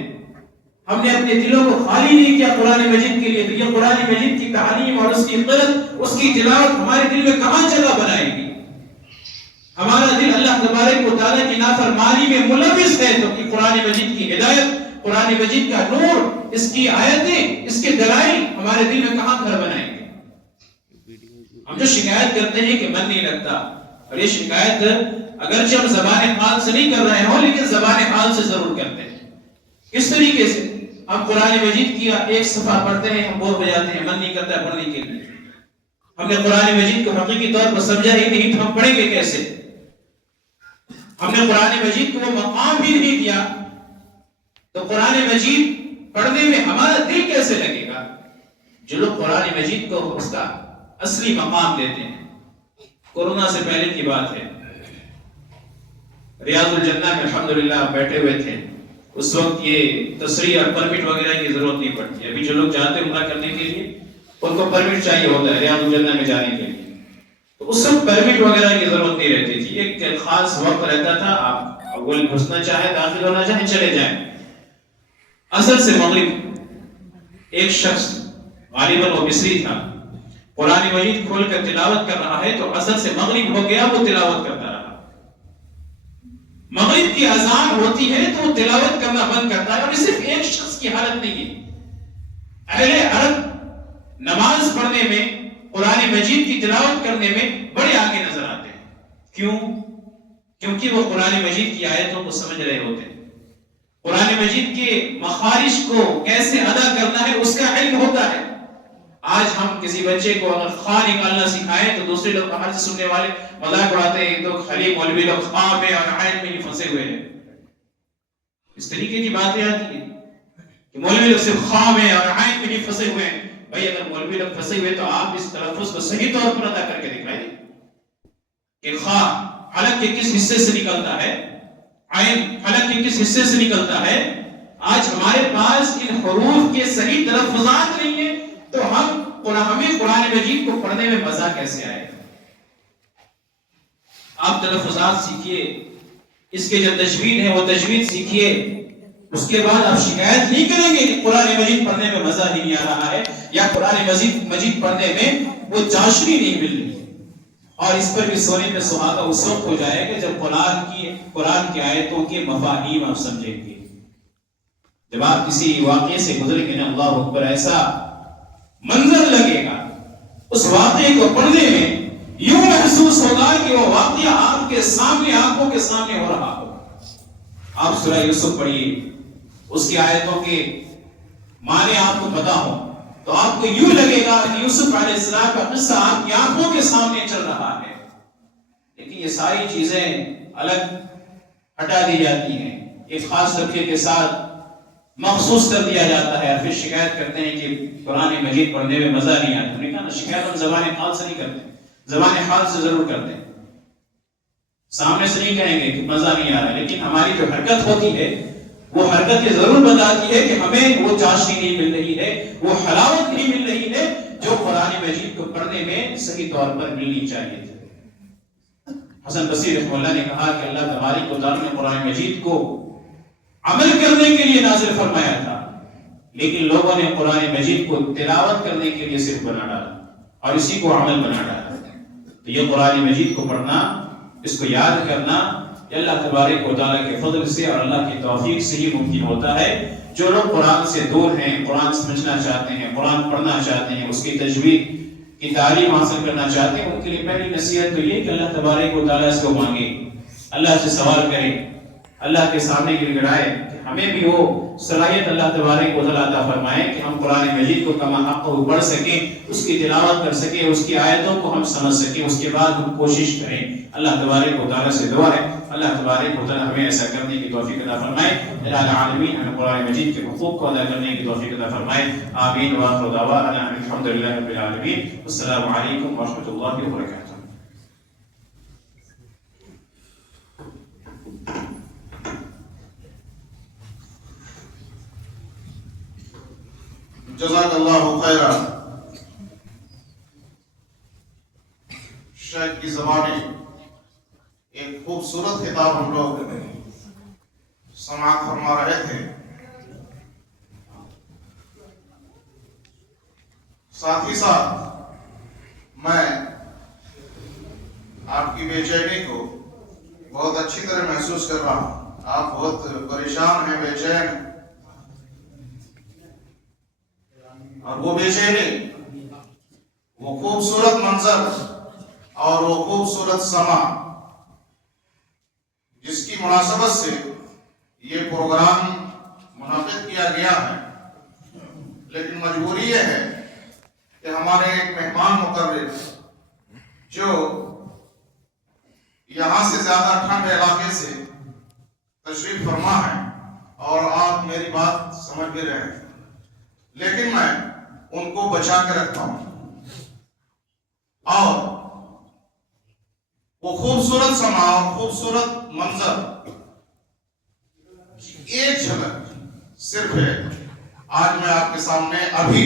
ہم نے اپنے دلوں کو خالی نہیں کیا قرآن مجید کے لیے، تو یہ قرآن مجید کی تعلیم اور اس کی قرأت، اس کی تلاوت ہمارے دل میں کہاں جگہ بنائے گی؟ ہمارا دل اللہ تبارک و تعالیٰ کی نافرمانی میں ملوث ہے، تو کہ قرآن مجید کی ہدایت، قرآن مجید کا نور، اس کی آیتیں، اس کے دلائل ہمارے دل میں کہاں گھر بنائیں گے؟ ہم جو شکایت کرتے ہیں کہ من نہیں لگتا، اور یہ شکایت اگرچہ ہم زبان حال سے نہیں کر رہے ہوں لیکن زبان حال سے ضرور کرتے ہیں۔ کس طریقے سے؟ ہم قرآن مجید کی ایک صفحہ پڑھتے ہیں، ہم بور ہو جاتے ہیں، من نہیں کرتا پڑھنے کے لیے، ہم نے قرآن مجید کو حقیقی طور پر سمجھا ہی نہیں تو ہم پڑھیں گے کیسے؟ ہم نے قرآن مجید کو وہ مقام بھی نہیں دیا تو قرآن مجید پڑھنے میں ہمارا دل کیسے لگے گا؟ جو لوگ قرآن مجید کو اس کا اصلی مقام دیتے ہیں، کورونا سے پہلے کی بات ہے، ریاض الجنہ میں الحمدللہ بیٹھے ہوئے تھے، اس وقت یہ تصریح اور پرمٹ وغیرہ کی ضرورت نہیں پڑتی، ابھی جو لوگ جاتے ہیں عمرہ کرنے کے لیے ان کو پرمٹ چاہیے ہوتا ہے ریاض الجنہ میں جانے کے لیے، تو اس وقت پرمٹ وغیرہ کی ضرورت نہیں رہتی تھی، ایک خاص وقت رہتا تھا، آپ اول گھسنا چاہے، داخل ہونا چاہے، چلے جائیں۔ عصر سے مغرب ایک شخص، غالباً وہ مصری تھا، قرآن مجید کھول کر تلاوت کر رہا ہے، تو عصر سے مغرب ہو گیا، وہ تلاوت کرتا رہا۔ مغرب کی اذان ہوتی ہے تو وہ تلاوت کرنا بند کرتا ہے، اور یہ صرف ایک شخص کی حالت نہیں ہے، اہل عرب نماز پڑھنے میں، قرآن مجید کی تلاوت کرنے میں بڑے آگے نظر آتے ہیں۔ کیوں؟ کیونکہ وہ قرآن مجید کی آیتوں کو سمجھ رہے ہوتے ہیں، قرآن مجید کے مخارج کو کیسے ادا کرنا ہے اس کا علم ہوتا ہے۔ آج ہم کسی بچے کو اگر خواہ نکالنا سکھائیں تو دوسرے لوگ باہر سے سننے والے مذاق اڑاتے ہیں تو خالی مولوی لوگ خواہ میں اور عین میں ہی پھنسے ہوئے ہیں. اس طریقے کی باتیں آتی ہیں کہ مولوی لوگ صرف خواہ میں اور عین میں ہی پھنسے ہوئے ہیں. بھائی اگر مولوی لوگ پھنسے ہوئے تو آپ اس تلفظ کو صحیح طور پر ادا کر کے دکھائیں کہ خواہ حالانکہ کس حصے سے نکلتا ہے, عین حالانکہ کس حصے سے نکلتا ہے. آج ہمارے پاس ان حروف کے صحیح تلفظات نہیں ہیں تو ہمیں قرآن مجید کو پڑھنے میں مزہ کیسے آئے گا؟ آپ تلفظات سیکھیے, اس کے جو تجوید ہے وہ تجوید سیکھیے, اس کے بعد آپ شکایت نہیں کریں گے کہ قرآن مجید پڑھنے میں مزہ ہی نہیں آ رہا ہے یا قرآن مجید پڑھنے میں وہ چاشنی نہیں مل رہی ہے. اور اس پر بھی سونے میں سہاگا اس وقت ہو جائے گا جب قرآن کی آیتوں کے مفاہیم آپ سمجھیں گے. جب آپ کسی واقعے سے گزریں گے نا, اللہ اکبر, ایسا منظر لگے گا اس واقعے کو پڑھنے میں یوں محسوس ہوگا کہ وہ واقعہ آپ کے سامنے, آنکھوں کے سامنے ہو رہا ہو. آپ سورہ یوسف پڑھیے, اس کی آیتوں کے معنی آپ کو پتا ہو تو آپ کو یوں لگے گا کہ یوسف علیہ السلام کا قصہ آپ کی آنکھوں کے سامنے چل رہا ہے. لیکن یہ ساری چیزیں الگ ہٹا دی جاتی ہیں, ایک خاص طبقے کے ساتھ مخصوص کر دیا جاتا ہے, اور پھر شکایت کرتے ہیں کہ قرآن مجید پڑھنے میں مزہ نہیں آتا. ہم نے کہا نا, شکایت ہم زبان حال سے نہیں کرتے, زبان حال سے ضرور کرتے ہیں, سامنے سے نہیں کہیں گے کہ مزہ نہیں آ رہا, لیکن ہماری جو حرکت ہوتی ہے وہ حرکت یہ ضرور بتاتی ہے کہ ہمیں وہ چاشنی نہیں مل رہی ہے, وہ حلاوت نہیں مل رہی ہے جو قرآن مجید کو پڑھنے میں صحیح طور پر ملنی چاہیے تھی. حسن بصری رحمہ اللہ نے کہا کہ اللہ تبارک و تعالیٰ نے قرآن مجید کو عمل کرنے کے لیے نازل فرمایا تھا, لیکن لوگوں نے قرآن مجید کو تلاوت کرنے کے لیے صرف بنا ڈالا اور اسی کو عمل بنا ڈالا. تو یہ قرآن مجید کو پڑھنا, اس کو یاد کرنا, یہ اللہ تبارک و تعالیٰ کے فضل سے اور اللہ کی توفیق سے ہی ممکن ہوتا ہے. جو لوگ قرآن سے دور ہیں, قرآن سمجھنا چاہتے ہیں, قرآن پڑھنا چاہتے ہیں, اس کی تجوید کی تعلیم حاصل کرنا چاہتے ہیں, ان کے لیے پہلی نصیحت تو یہ کہ اللہ تبارک و تعالیٰ اس کو مانگے, اللہ سے سوال کرے, اللہ کے سامنے گر گڑائے کہ ہمیں بھی وہ صلاحیت اللہ تبارک و تعالیٰ عطا فرمائے کہ ہم قرآن مجید کو کما حق پڑھ سکیں, اس کی تلاوت کر سکیں, اس کی آیتوں کو ہم سمجھ سکیں, اس کے بعد ہم کوشش کریں. اللہ تبارک و تعالیٰ سے دعا ہے اللہ تبارک و تعالیٰ ہمیں ایسا کرنے کی توفیق عطا فرمائے. الہ العالمین ہمیں قرآن مجید کے حقوق کو ادا کرنے کی توفیق عطا فرمائے. آمین. وآخر دعوانا الحمد للہ رب العالمین. السلام علیکم ورحمۃ اللہ وبرکاتہ. جزاک اللہ خیرا. شیخ کی زبانی ایک خوبصورت خطاب ہم لوگ سماعت فرما رہے تھے. ساتھ ہی ساتھ میں آپ کی بے چینی کو بہت اچھی طرح محسوس کر رہا ہوں. آپ بہت پریشان ہیں, بے چین ہیں, اور وہ بے چینی, وہ خوبصورت منظر اور وہ خوبصورت سما جس کی مناسبت سے یہ پروگرام منعقد کیا گیا ہے. لیکن مجبوری یہ ہے کہ ہمارے ایک مہمان مقرر جو یہاں سے زیادہ ٹھنڈ علاقے سے تشریف فرما ہے, اور آپ میری بات سمجھ بھی رہے ہیں, لیکن میں ان کو بچا کے رکھتا ہوں. اور وہ خوبصورت سما اور خوبصورت منظر ایک جھلک صرف ہے. آج میں آپ کے سامنے ابھی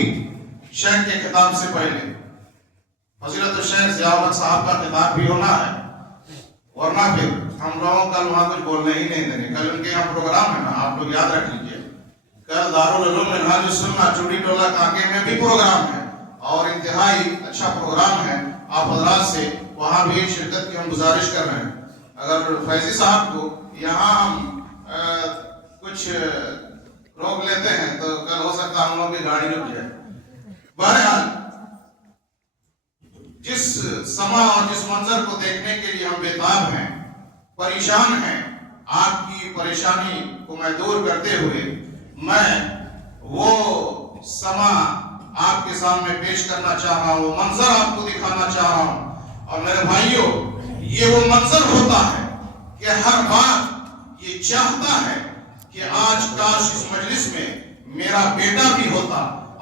شیخ کے خطاب سے پہلے فضیلت الشیخ ضیاء الحق صاحب کا خطاب بھی ہونا ہے, ورنہ پھر ہم لوگوں کل وہاں کچھ بولنے ہی نہیں دیں گے. کل ان کے یہاں پروگرام ہے نا, آپ لوگ یاد رکھ لیجیے. کل دارالعلوم منہاج السنہ چوڑی ٹولہ کانکے میں بھی پروگرام ہے, اور انتہائی اچھا پروگرام ہے. آپ حضرات سے وہاں بھی شرکت کی ہم گزارش کر رہے ہیں. اگر فیضی صاحب کو یہاں ہم کچھ روک لیتے ہیں تو کل ہو سکتا ہم لوگ کی گاڑی رک جائے. بہرحال جس سما اور جس منظر کو دیکھنے کے لیے ہم بےتاب ہیں, پریشان ہیں, آپ کی پریشانی کو میں دور کرتے ہوئے میں وہ سما آپ کے سامنے پیش کرنا چاہ رہا ہوں، وہ منظر آپ کو دکھانا چاہ رہا ہوں۔ اور میرے بھائیوں، یہ وہ منظر ہوتا ہے کہ ہر بات یہ چاہتا ہے کہ آج کاش اس مجلس میں میرا بیٹا بھی ہوتا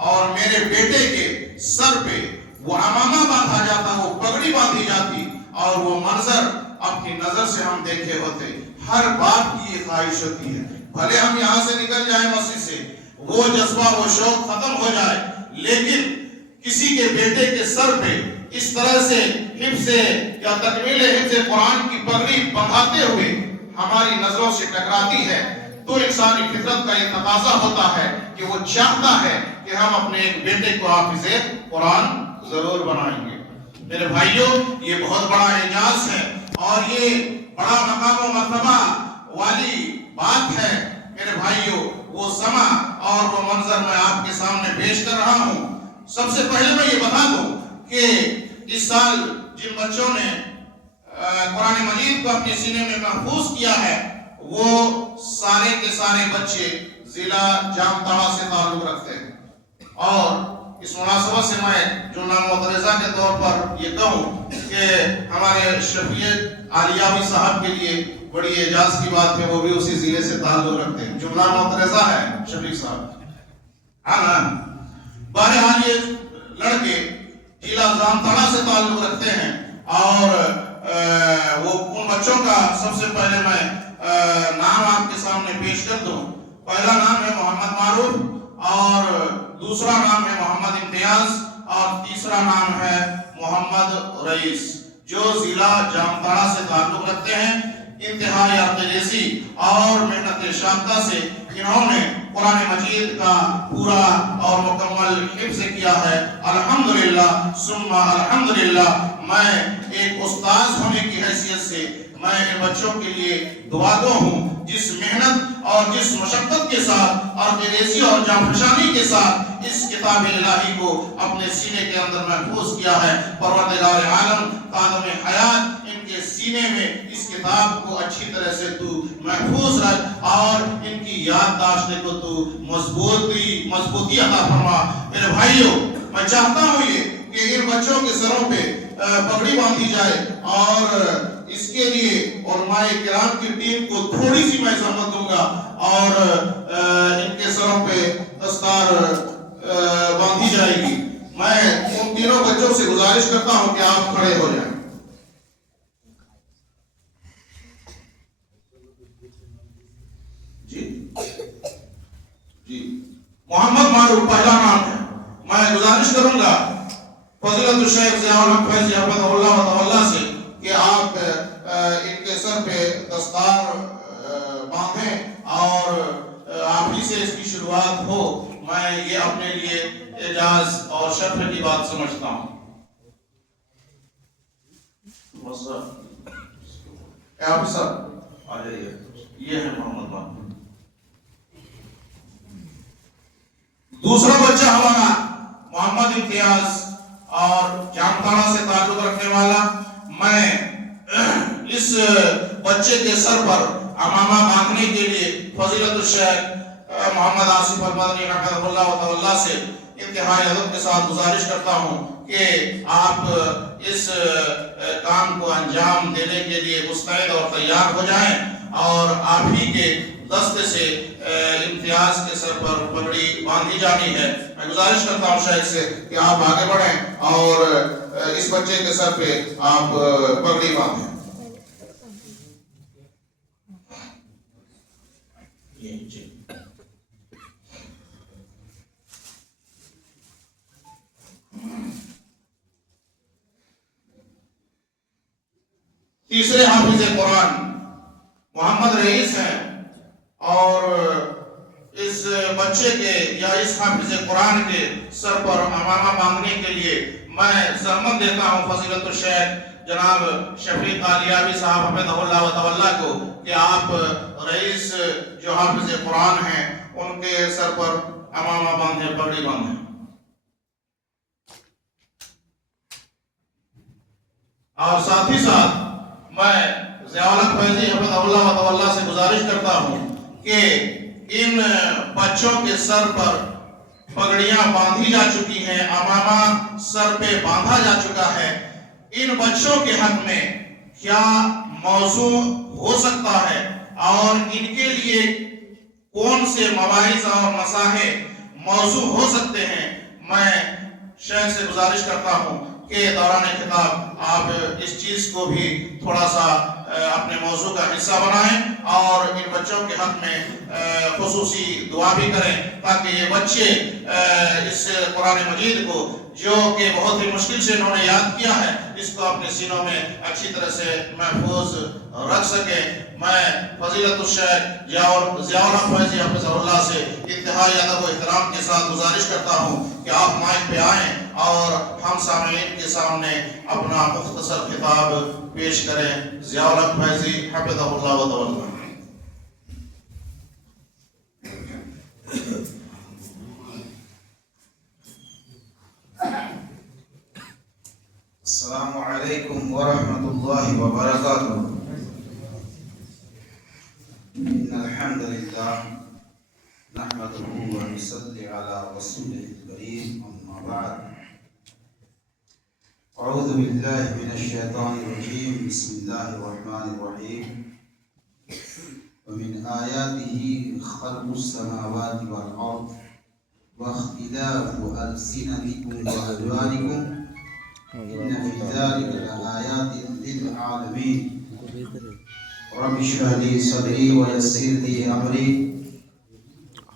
اور میرے بیٹے کے سر پہ وہ عمامہ باندھا جاتا، وہ پگڑی باندھی جاتی اور وہ منظر اپنی نظر سے ہم دیکھے ہوتے۔ ہر باپ کی یہ خواہش ہوتی ہے، بھلے ہم یہاں سے نکل جائیں مسجد سے، وہ جذبہ وہ شوق ختم ہو جائے، لیکن کسی کے بیٹے کے سر پہ اس طرح سے حفظ یا تکمیل حفظ قرآن کی پگڑی بندھاتے ہوئے ہماری نظروں سے ٹکراتی ہے تو انسانی فطرت کا یہ تقاضا ہوتا ہے کہ وہ چاہتا ہے کہ ہم اپنے ایک بیٹے کو حافظ قرآن ضرور بنائیں گے۔ میرے بھائیوں، یہ بہت بڑا اعجاز ہے اور یہ بڑا مقام و مرتبہ والی بات ہے۔ میرے بھائیوں، وہ سما اور وہ منظر میں آپ کے سامنے پیش کر رہا ہوں۔ سب سے پہلے میں یہ بتا دوں کہ اس سال جن بچوں نے قرآن مجید کو اپنے سینے میں محفوظ کیا ہے وہ سارے کے سارے بچے ضلع جامتاڑا سے تعلق رکھتے ہیں، اور اس مناسبت سے میں جملہ معترضہ کے طور پر یہ کہوں کہ ہمارے شفیع عالیاوی صاحب کے لیے بڑی اعجاز کی بات ہے، وہ بھی اسی ضلع سے تعلق رکھتے ہیں۔ جملہ معترضہ ہے شفیع صاحب، ہاں نا؟ بہرحال یہ لڑکے ضلع جامتاڑا سے تعلق رکھتے ہیں، اور وہ ان بچوں کا سب سے پہلے میں نام آپ کے سامنے پیش کر دوں۔ پہلا نام ہے محمد معروف، اور دوسرا نام ہے محمد امتیاز، اور تیسرا نام ہے محمد رئیس، جو ضلع جامتاڑا سے تعلق رکھتے ہیں۔ انتہائی عقیدتی اور محنت شاقہ سے انہوں نے قرآن مجید کا پورا اور مکمل حفظ کیا ہے۔ الحمدللہ ثم الحمدللہ۔ میں ایک استاذ ہونے کی حیثیت سے میں ان بچوں کے لیے دعا گو ہوں، جس محنت اور جس مشقت کے ساتھ اور عقیدتی اور جانفشانی کے ساتھ اس کتاب الہی کو اپنے سینے کے اندر محفوظ کیا ہے۔ پروردگار عالم قادم حیات ان کے سینے میں اس کتاب کو اچھی طرح سے تو محفوظ رکھ اور ان کی یادداشت کو تو مضبوطی عطا فرما۔ میرے بھائیوں، میں چاہتا ہوں یہ کہ ان بچوں کے سروں پہ پگڑی باندھی جائے، اور اس کے لیے علماء کرام کی ٹیم کو تھوڑی سی میں زحمت دوں گا، اور ان کے سروں پہ دستار باندھی جائے گی۔ میں ان تینوں بچوں سے گزارش کرتا ہوں کہ آپ کھڑے ہو جائیں۔ جی محمد معروف پہلا نام ہے۔ میں گزارش کروں گا فضیلت الشیخ ضیاء الحق فیضی حفظہ اللہ و تعالی سے کہ آپ ان کے سر پہ دستار باندھیں اور آپ ہی سے اس کی شروعات ہو۔ میں یہ اپنے لیے اعجاز اور شرف کی بات سمجھتا ہوں۔ آفیسر آ جائیے، یہ ہے محمد معروف۔ دوسرا بچہ ہمارا محمد امتیاز اور جامتاڑا سے تعلق رکھنے والا۔ میں اس بچے کے سر پر عمامہ باندھنے کے لیے فضیلت الشیخ محمد آصف المدنی حفظہ اللہ و تعالی سے انتہائی ادب کے ساتھ گزارش کرتا ہوں کہ آپ اس کام کو انجام دینے کے لیے مستعد اور تیار ہو جائیں، اور آپ ہی کے دستے سے امتیاز کے سر پر پگڑی باندھی جانی ہے۔ میں گزارش کرتا ہوں شیخ سے کہ آپ آگے بڑھیں اور اس بچے کے سر پہ آپ پگڑی باندھیں۔ تیسرے حافظ قرآن محمد رئیس ہیں، اور اس بچے کے یا اس حافظ قرآن کے سر پر عمامہ باندھنے کے لیے میں زحمت دیتا ہوں فضیلت الشیخ جناب شفیع عالیاوی صاحب حفظہ اللہ و تعالی کو کہ آپ رئیس جو حافظ قرآن ہیں ان کے سر پر عمامہ باندھیں، پگڑی باندھیں۔ اور ساتھ ہی ساتھ میں ضیاء الحق فیضی حفظہ اللہ و تعالی سے گزارش کرتا ہوں کہ ان بچوں کے سر پر پگڑیاں باندھی جا چکی ہیں، امامہ سر پہ باندھا جا چکا ہے، ان بچوں کے حق میں کیا موضوع ہو سکتا ہے اور ان کے لیے کون سے مواعظ اور نصائح موضوع ہو سکتے ہیں؟ میں شیخ سے گزارش کرتا ہوں کہ دوران خطاب آپ اس چیز کو بھی تھوڑا سا اپنے موضوع کا حصہ بنائیں اور ان بچوں کے حق میں خصوصی دعا بھی کریں تاکہ یہ بچے اس قرآن مجید کو جو کہ بہت ہی مشکل سے انہوں نے یاد کیا ہے اس کو اپنے سینوں میں اچھی طرح سے محفوظ رکھ سکیں۔ میں فضیلت الشیخ ضیاء الحق فیضی حفظہ اللہ سے انتہائی ادب و احترام کے ساتھ گزارش کرتا ہوں کہ آپ مائک پہ آئیں اور ہم سامعین کے سامنے اپنا مختصر خطاب پیش کریں۔ ضیاء الحق فیضی حفظہ اللہ و تولہ۔ السلام علیکم ورحمۃ اللہ وبرکاتہ۔ ان الحمد للہ نحمده ونصلی علی رسوله الکریم، اما بعد اعوذ باللہ من الشیطان الرجیم، بسم اللہ الرحمن الرحیم۔ ومن آیاته خلق السماوات والارض واختلاف ألسنتكم وألوانكم إن في ذلك لآيات للعالمين۔ رب اشرح لي صدري ويسر لي أمري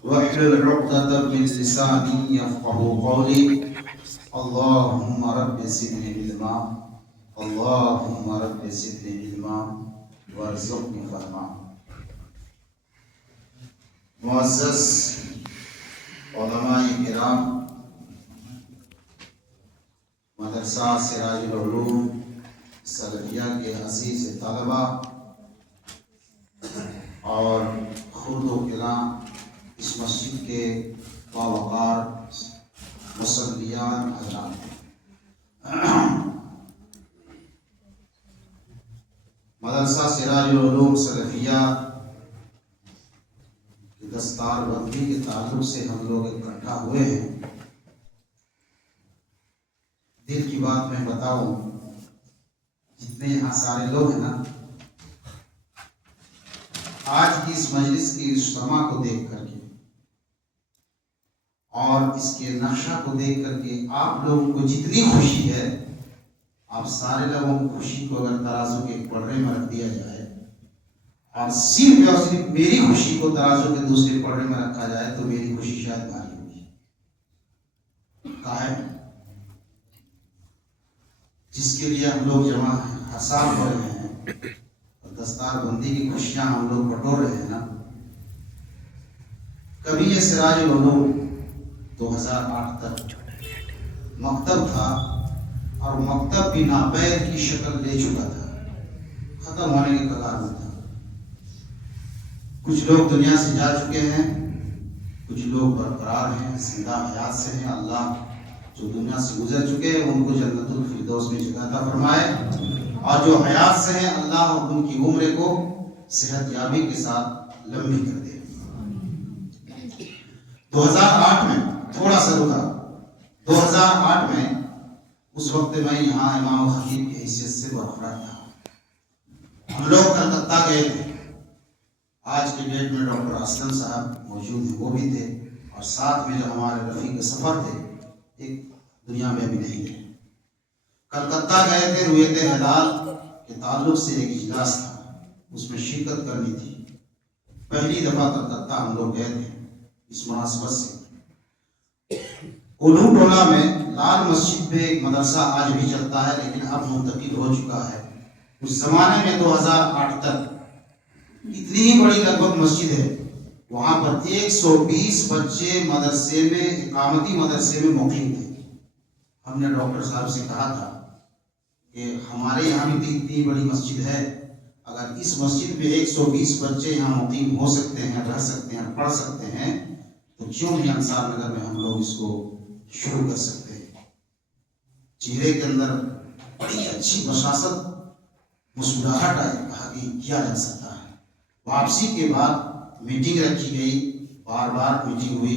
واحلل عقدة من لساني يفقهوا قولي۔ اللهم رب زدني علما، اللهم رب زدني علما وارزقني فهما۔ معزز علماء کرام، مدرسہ سراج العلوم سلفیہ کے عزیز طلبہ اور خرد و کلاں اس مسجد کے باوقار مصلیان حضرات، مدرسہ سراج العلوم سلفیہ کی دستار بندی کے تعلق سے ہم لوگ اکٹھا ہوئے ہیں۔ دل کی بات میں بتاؤں، جتنے یہاں سارے لوگ ہیں نا، آج کی اس مجلس کی اجتماع کو دیکھ کر کے اور اس کے نقشہ کو دیکھ کر کے آپ لوگوں کو جتنی خوشی ہے، آپ سارے لوگوں کی خوشی کو اگر ترازو کے پلڑے میں رکھ دیا جائے اور صرف میری خوشی کو ترازو کے دوسرے پلڑے میں رکھا جائے تو میری خوشی شاید بھاری ہوگی۔ کہا ہے جس کے لیے ہم لوگ جمع حساب ہو رہے ہیں اور دستار بندی کی خوشیاں ہم لوگ بٹور رہے ہیں نا، کبھی یہ سراج العلوم 2008 تک مکتب تھا اور مکتب بھی ناپید کی شکل لے چکا تھا، ختم ہونے کے کگار میں تھا۔ کچھ لوگ دنیا سے جا چکے ہیں، کچھ لوگ برقرار ہیں، زندہ حیات سے ہیں۔ اللہ جو دنیا سے گزر چکے ہیں ان کو جنت الفردوس میں جگہ عطا فرمائے، اور جو حیات سے ہیں اللہ ان کی عمر کو صحت یابی کے ساتھ لمبی کر دے۔ 2008 میں تھوڑا سا رکا، 2008 میں اس وقت میں یہاں امام و خطیب کی حیثیت سے برقرار تھا۔ ہم لوگ کلکتہ گئے تھے، آج کے ڈیٹ میں ڈاکٹر اسلم صاحب موجود ہیں، وہ بھی تھے، اور ساتھ میں جو ہمارے رفیق سفر تھے ایک دنیا میں بھی نہیں تھے۔ کلکتہ گئے تھے، رویت ہلال کے تعلق سے ایک اجلاس تھا، اس میں شرکت کرنی تھی۔ پہلی دفعہ کلکتہ ہم لوگ گئے تھے اس مناسبت سے۔ علوم ٹولہ میں لال مسجد پہ ایک مدرسہ آج بھی چلتا ہے، لیکن اب منتقل ہو چکا ہے۔ اس زمانے میں 2008 تک اتنی بڑی لگ بھگ مسجد ہے، وہاں پر 120 بچے مدرسے میں، اقامتی مدرسے میں مقیم تھے۔ ہم نے ڈاکٹر صاحب سے کہا تھا کہ ہمارے یہاں بھی اتنی بڑی مسجد ہے، اگر اس مسجد میں 120 بچے یہاں مقیم ہو سکتے ہیں، رہ سکتے ہیں، پڑھ سکتے ہیں، تو کیوں نہیں انصار نگر میں ہم لوگ اس کو شروع کر سکتے ہیں۔ چہرے کے اندر بڑی اچھی بشاشت، مسکراہٹ آئی، کہا کہ کیا جا سکتا ہے۔ واپسی کے بعد میٹنگ رکھی گئی، بار بار میٹنگ ہوئی،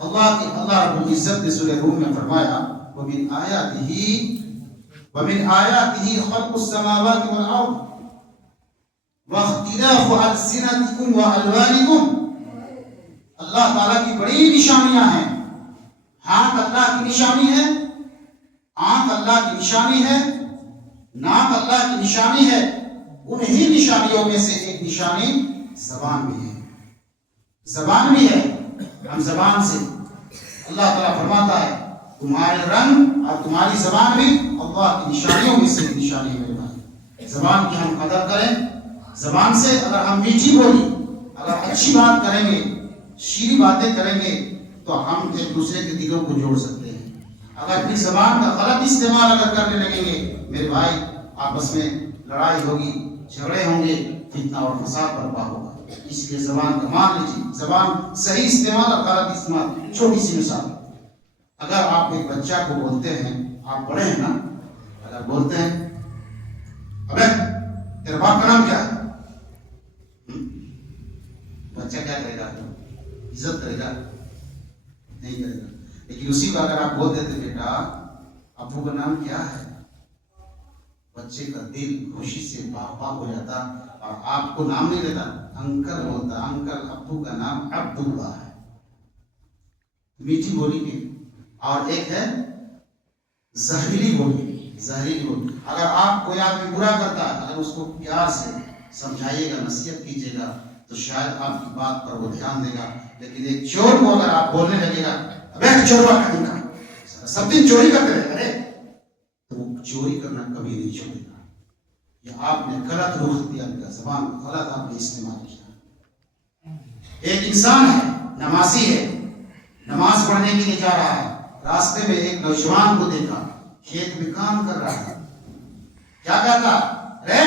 اللہ رب العزت نے سورہ روم میں فرمایا وَمِنْ آيَاتِهِ خَلْقُ السَّمَاوَاتِ وَالْأَرْضِ وَاخْتِلَافُ أَلْسِنَتِكُمْ وَأَلْوَانِكُمْ. اللہ تعالیٰ کی بڑی نشانیاں ہیں. ہاتھ اللہ کی نشانی ہے, آنکھ اللہ کی نشانی ہے, ناک اللہ کی نشانی ہے. انہی نشانیوں میں سے ایک نشانی زبان بھی ہے. زبان بھی ہے. ہم زبان سے اللہ تعالیٰ فرماتا ہے تمہارے رنگ اور تمہاری زبان بھی اللہ کی نشانیوں میں سے ایک نشانی ہے. میرے بھائی, زبان کی ہم قدر کریں. زبان سے اگر ہم میٹھی بولی, اگر اچھی بات کریں گے, شیریں باتیں کریں گے, تو ہم ایک دوسرے کے دلوں کو جوڑ سکتے ہیں. اگر اپنی زبان کا غلط استعمال اگر کرنے لگیں گے میرے بھائی, آپس میں لڑائی ہوگی, جھگڑے ہوں گے, فتنہ اور فساد برپا ہوگا. اس لیے زبان کا مان لیجیے. زبان صحیح استعمال اور غلط استعمال. چھوٹی سی مثال, اگر آپ ایک بچہ کو بولتے ہیں, آپ بڑے ہیں نا, اگر بولتے ہیں ابے تیرے باپ کا نام کیا ہے, بچہ کیا کرے گا؟ عزت کرے گا؟ نہیں کرے گا. لیکن اسی کو اگر آپ بول دیتے بیٹا ابو کا نام کیا ہے, بچے کا دل خوشی سے باغ ہو جاتا اور آپ کو نام نہیں لیتا, انکل بولتا. انکل ابو کا نام عبداللہ ہے. میٹھی بولی کی. اور ایک ہے زہریلی بولی. زہریلی بولی, اگر آپ کوئی آدمی برا کرتا ہے, اگر اس کو پیار سے سمجھائیے گا, نصیحت کیجیے گا, تو شاید آپ کی بات پر وہ دھیان دے گا. لیکن ایک چور کو اگر آپ بولنے لگے گا ابے چوروا کہیں گا, سب دن چوری کرتے رہے, تو وہ چوری کرنا کبھی نہیں چھوڑے گا. یہ آپ نے غلط رخ اختیار کیا, زبان غلط آپ نے استعمال کیا. ایک انسان ہے, نمازی ہے, نماز پڑھنے کے لیے جا رہا ہے. راستے میں ایک نوجوان کو دیکھا, کھیت میں کام کر رہا ہے. کیا کہتا رے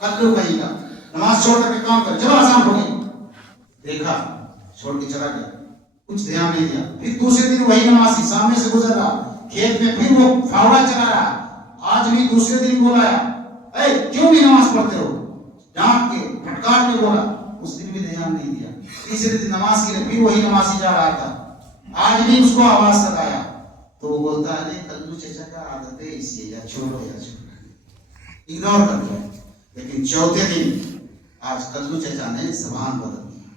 کلو کہیں گا, نماز چھوڑ کر کے کام کر, چلو آسان ہو گئی. دیکھا, چھوڑ کے چلا گیا, کچھ دھیان نہیں دیا. پھر دوسرے دن وہی نمازی سامنے سے گزر رہا, کھیت میں پھر وہ پھاوڑا چلا رہا. آج بھی دوسرے دن بولا اے کیوں بھی نماز پڑھتے ہو, ڈانٹ کے پھٹکار کے بولا. اس دن بھی دھیان نہیں دیا. تیسرے دن نماز کے لیے پھر وہی نمازی جا رہا تھا, آج بھی اس کو آواز لگایا تو وہ بولتا ہے کلو چچا کا عادت ہے, اس لیے یا چھوڑو, اگنور کر دیا. لیکن چوتھے دن آج کلو چچا نے زبان بدل دیا,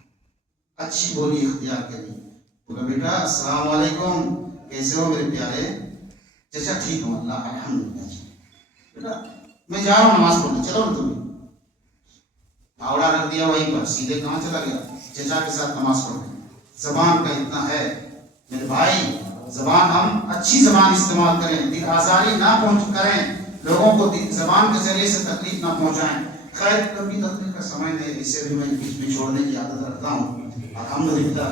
اچھی بولی اختیار کری. بولا بیٹا السلام علیکم, کیسے ہو میرے پیارے؟ چچا ٹھیک ہوں اللہ الحمدللہ. بیٹا میں جا رہا ہوں نماز پڑھنے, چلو نا تمہیں. پھاوڑا رکھ دیا وہیں پر, سیدھے کہاں چلا گیا؟ چچا کے ساتھ نماز پڑھنے. زبان کا اتنا ہے میرے بھائی. زبان ہم اچھی زبان استعمال کریں, دل آزاری نہ کریں, لوگوں کو زبان کے ذریعے سے تکلیف نہ پہنچائیں. خیر کبھی تکلیف کا سمے نہیں, اسے بھی میں بیچ میں چھوڑنے کی عادت رکھتا ہوں الحمدللہ.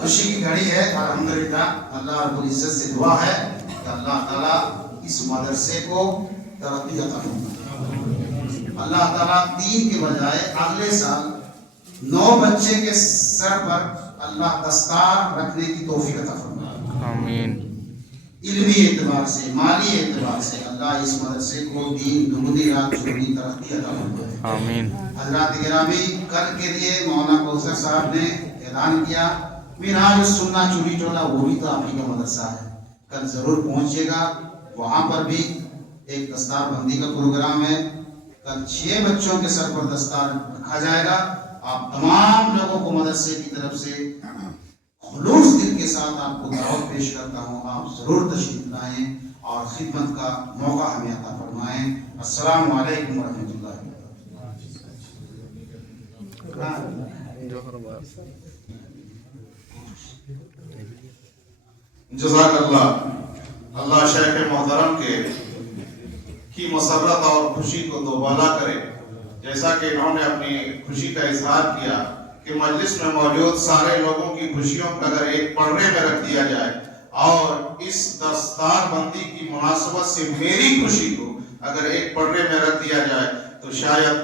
خوشی کی گھڑی ہے الحمدللہ. اللہ رب العزت سے دعا ہے کہ اللہ تعالیٰ اس مدرسے کو ترقی عطا فرمائے. اللہ تعالیٰ 3 کے بجائے اگلے سال 9 بچے کے سر پر اللہ دستار رکھنے کی توفیق عطا فرمائے. آمین. علمی اعتبار سے, مالی اعتبار سے اللہ اس مدرسے کو دین دگنی رات چگنی ترقی عطا فرمائے. آمین. حضرات گرامی, کل کے لیے مولانا کوثر صاحب نے اعلان کیا منہاج السنہ چوری ٹولہ, وہ بھی تو آپ ہی کا مدرسہ ہے. کل ضرور پہنچے گا, وہاں پر بھی ایک دستار بندی کا پروگرام ہے. کل 6 بچوں کے سر پر دستار رکھا جائے گا. آپ تمام لوگوں کو مدرسے کی طرف سے خلوص دل کے ساتھ آپ کو دعوت پیش کرتا ہوں, آپ ضرور تشریف لائیں اور خدمت کا موقع ہمیں عطا فرمائیں. السلام علیکم ورحمۃ اللہ. جزاک اللہ. اللہ شیخ محترم کی مسرت اور خوشی کو دوبالا کرے. جیسا کہ انہوں نے اپنی خوشی کا اظہار کیا کہ مجلس میں موجود سارے لوگوں کی خوشیوں کو اگر ایک پڑھنے میں رکھ دیا جائے اور اس دستار بندی کی مناسبت سے میری خوشی کو اگر ایک پڑھنے میں رکھ دیا جائے تو شاید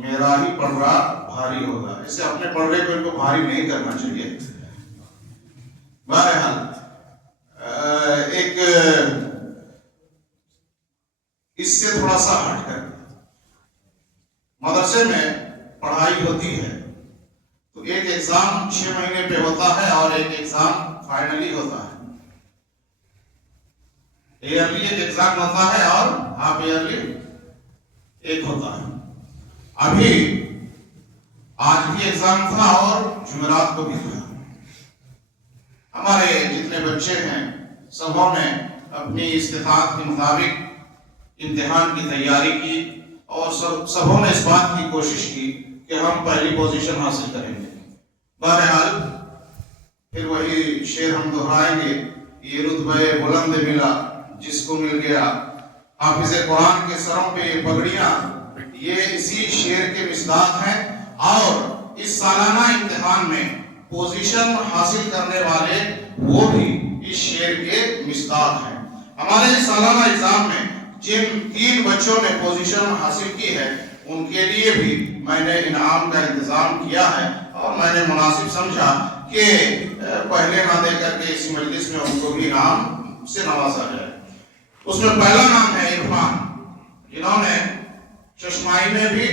میرا ہی پڑھنا بھاری ہوگا. اسے اپنے پڑھنے کو ان کو بھاری نہیں کرنا چاہیے. بہرحال ایک اس سے تھوڑا سا ہٹ کر مدرسے میں پڑھائی ہوتی ہے, تو ایک ایگزام 6 مہینے پہ ہوتا ہے اور ایک ایگزام فائنلی ہوتا ہے. ایئرلی ایک ایگزام ہوتا ہے اور ہاف ایئرلی ایک ہوتا ہے. ابھی آج بھی ایگزام تھا اور جمعرات کو بھی تھا. ہمارے جتنے بچے ہیں سبوں نے اپنی استطاعت کے مطابق امتحان کی تیاری کی اور سبوں نے اس بات کی کوشش کی کہ ہم پہلی پوزیشن حاصل کریں گے. بہرحال پھر وہی شعر ہم دہرائیں گے، یہ رتبہ بلند ملا جس کو مل گیا حافظ قرآن کے سروں پہ یہ پگڑیاں، یہ اسی شعر کے مصداق ہیں. اور اس سالانہ امتحان میں پوزیشن حاصل کرنے والے وہ بھی اس شعر کے مصداق ہیں. ہمارے سالانہ ایگزام میں جن 3 بچوں نے پوزیشن حاصل کی ہے ان کے لیے بھی میں نے انعام کا انتظام کیا ہے اور میں نے مناسب سمجھا کہ پہلے نہ دے کر کے اسی مجلس میں ان کو بھی انعام سے نوازا جائے. اس میں پہلا نام ہے عرفان، جنہوں نے چشمائی میں بھی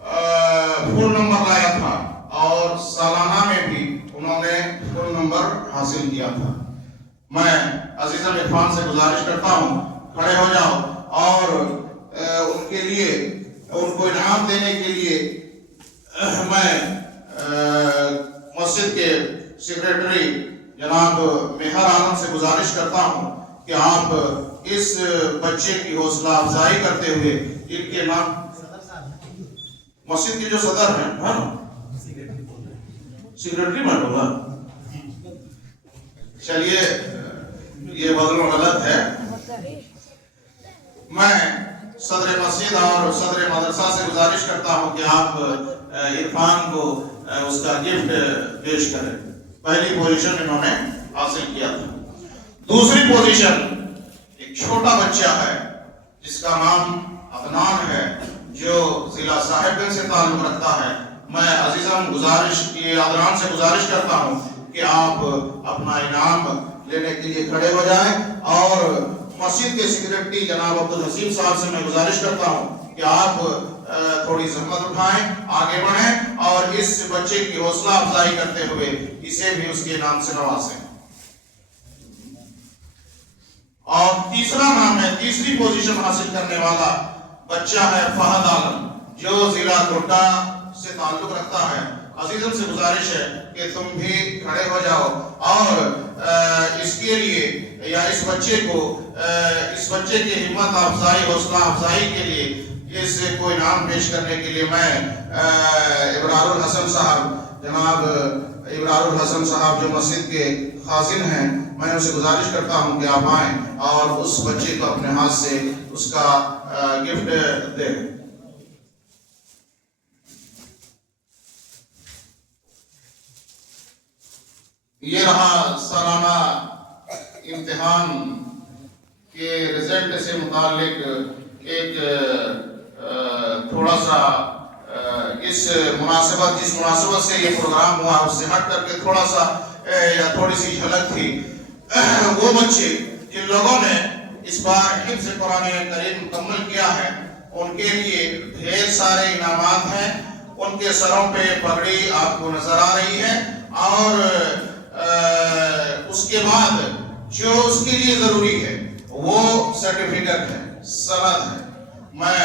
فل نمبر لایا تھا اور سالانہ میں بھی انہوں نے فل نمبر حاصل کیا تھا. میں عزیزم عرفان سے گزارش کرتا ہوں کھڑے ہو جاؤ اور ان کے لیے ان کو انعام دینے کے لیے میں مسجد کے سیکریٹری جناب مہر عالم سے گزارش کرتا ہوں کہ آپ اس بچے کی حوصلہ افزائی کرتے ہوئے ان کے نام مسجد کے جو صدر ہیں سیکریٹری میں بولا، چلیے یہ بدل و غلط ہے. میں صدر مسجد اور صدر مدرسہ سے گزارش کرتا ہوں کہ آپ عرفان کو اس کا گفٹ پیش کریں. پہلی پوزیشن انہوں نے حاصل کیا تھا. دوسری پوزیشن ایک چھوٹا بچہ ہے جس کا نام عدنان ہے جو ضلع صاحب گنج سے تعلق رکھتا ہے. میں عزیزم عدنان سے گزارش کرتا ہوں کہ آپ اپنا انعام لینے کے لیے کھڑے ہو جائیں اور مسجد کے سیکریٹری جناب عبدالحسین صاحب سے میں گزارش کرتا ہوں کہ آپ تھوڑی زحمت اٹھائیں، آگے بڑھیں اور اس بچے کی حوصلہ افزائی کرتے ہوئے اسے بھی اس کے انعام سے نوازیں. اور تیسرا نام ہے، تیسری پوزیشن حاصل کرنے والا بچہ ہے فہد عالم جو ضلع کوٹا سے تعلق رکھتا ہے. عزیزم سے گزارش ہے کہ تم بھی کھڑے ہو جاؤ اور اس کے لیے یا اس بچے کی ہمت افزائی حوصلہ افزائی کے لیے اس کو انعام پیش کرنے کے لیے میں ابرار الحسن صاحب جناب ابرار الحسن صاحب جو مسجد کے خازن ہیں، میں ان سے گزارش کرتا ہوں کہ آپ آئیں اور اس بچے کو اپنے ہاتھ سے اس کا گفٹ دیں. یہ رہا سالانہ امتحان کے رزلٹ سے متعلق ایک تھوڑا سا جس مناسبت سے یہ پروگرام ہوا اس سے ہٹ کر کے تھوڑا سا یا تھوڑی سی جھلک تھی. وہ بچے جن لوگوں نے اس بار حفظ قرآن کریم مکمل کیا ہے ان کے لیے ڈھیر سارے انعامات ہیں. ان کے سروں پہ پگڑی آپ کو نظر آ رہی ہے اور اس کے بعد جو اس کے لیے ضروری ہے وہ سرٹیفکیٹ ہے، سند ہے. میں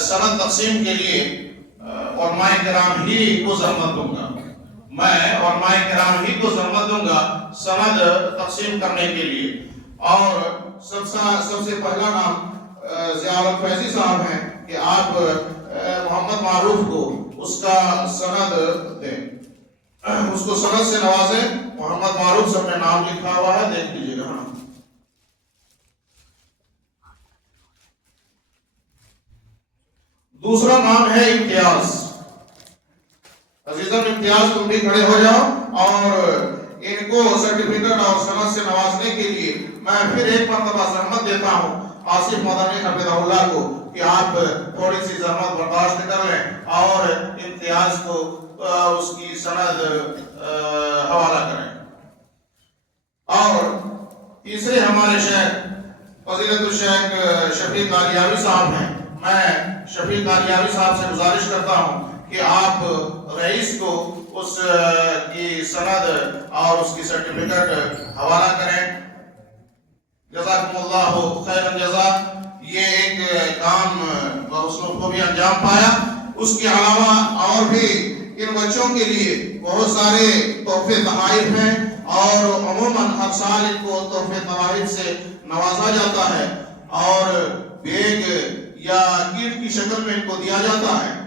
سند تقسیم کے لیے علماء کرام ہی کو زحمت دوں گا سند تقسیم کرنے کے لیے. اور سب سے پہلا نام ضیاء الفیضی صاحب ہیں کہ آپ محمد معروف کو اس کا سند دیں، اس کو سند سے نوازیں. محمد معروف سب نے نام لکھا ہوا ہے، دیکھ لیجیے گا. دوسرا نام ہے امتیاز. عزیزم امتیاز تم بھی کھڑے ہو جاؤ اور ان کو سرٹیفکیٹ اور سند سے نوازنے کے لیے میں پھر ایک مرتبہ زحمت دیتا ہوں آصف مدنی حفظہ اللہ کو کہ آپ تھوڑی سی زحمت برداشت کر لیں اور امتیاز کو اس کی سند حوالہ کریں. اور تیسرے ہمارے شیخ فضیلت الشیخ شفیق قادیانی صاحب ہیں. میں شفیق قادیانی صاحب سے گزارش کرتا ہوں کہ آپ رئیس کو اس کی سند اور اس کی سرٹیفکیٹ حوالہ کریں۔ جزاکم اللہ خیر الجزا۔ یہ ایک کام اس کو بھی انجام پایا۔ اس کے علاوہ اور بھی ان بچوں کے لیے بہت سارے تحفے تحائف ہیں، اور عموماً ہر سال ان کو تحفے تحائف سے نوازا جاتا ہے اور بیگ یا کٹ کی شکل میں ان کو دیا جاتا ہے۔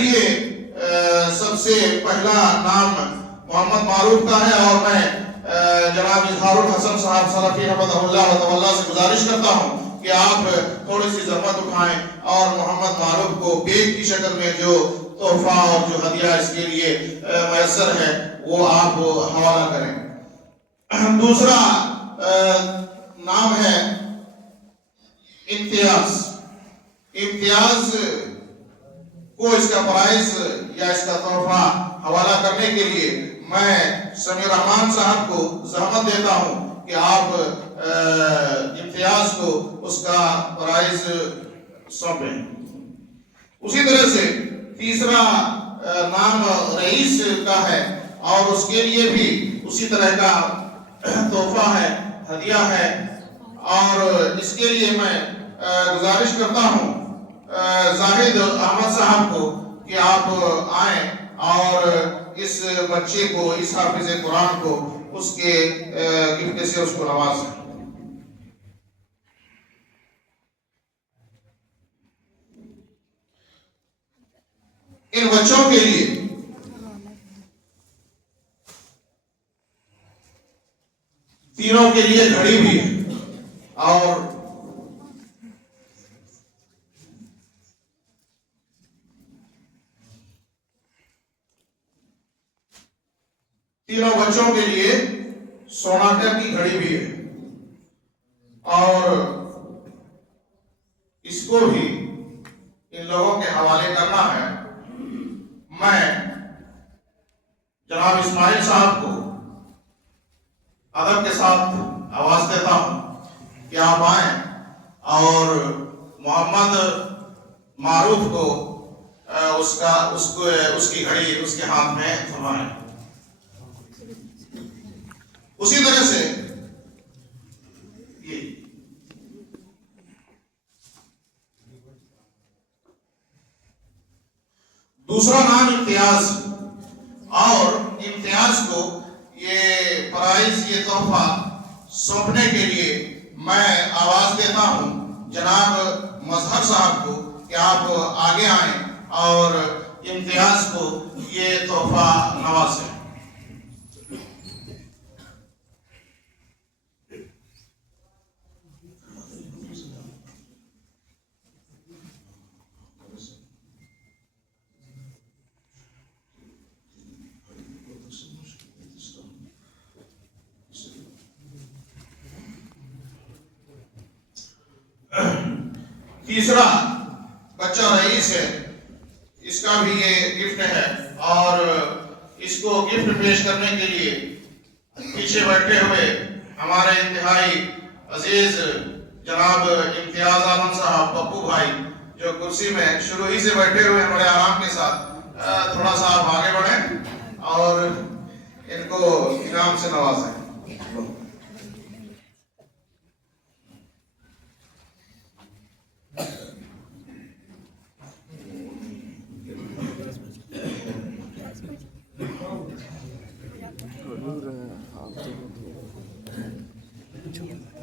یہ سب سے پہلا نام محمد معروف کا ہے، اور میں جناب اظہار الحسن صاحب سلفی حفظہ اللہ تعالی سے گزارش کرتا ہوں کہ آپ تھوڑی سی زحمت اٹھائیں اور محمد معروف کو بیگ کی شکل میں جو تحفہ اور جو ہدیہ اس کے لیے میسر ہے وہ آپ حوالہ کریں۔ دوسرا نام ہے امتیاز۔ امتیاز کو اس کا پرائز یا اس کا تحفہ حوالہ کرنے کے لیے میں سمیع الرحمان صاحب کو زحمت دیتا ہوں کہ آپ امتیاز کو اس کا پرائز سونپیں۔ اسی طرح سے تیسرا نام رئیس کا ہے، اور اس کے لیے بھی اسی طرح کا تحفہ ہے، ہدیہ ہے، اور اس کے لیے میں گزارش کرتا ہوں زاہد احمد صاحب کو کہ آپ آئیں اور اس بچے کو، اس حافظ قرآن کو اس کے گفٹ سے اس کو نوازیں۔ ان بچوں کے لیے تینوں کے لیے گھڑی بھی ہے، اور تینوں بچوں کے لیے سوناٹا کی گھڑی بھی ہے، اور اس کو بھی ان لوگوں کے حوالے کرنا ہے۔ میں جناب اسماعیل صاحب کو ادب کے ساتھ آواز دیتا ہوں کہ آپ آئیں اور محمد معروف کو اس کی گھڑی اس کے ہاتھ میں تھمائیں۔ اسی طرح سے دوسرا نام امتیاز، اور امتیاز کو یہ پرائز، یہ تحفہ سونپنے کے لیے میں آواز دیتا ہوں جناب مظہر صاحب کو کہ آپ آگے آئیں اور امتیاز کو یہ تحفہ نوازیں۔ تیسرا بچہ رئیس ہے، اس کا بھی یہ گفٹ ہے، اور اس کو گفٹ پیش کرنے کے لیے پیچھے بیٹھے ہوئے ہمارے انتہائی عزیز جناب امتیاز عالم صاحب پپو بھائی، جو کرسی میں شروع ہی سے بیٹھے ہوئے بڑے آرام کے ساتھ، تھوڑا سا آپ آگے بڑھیں اور ان کو انعام سے نوازیں۔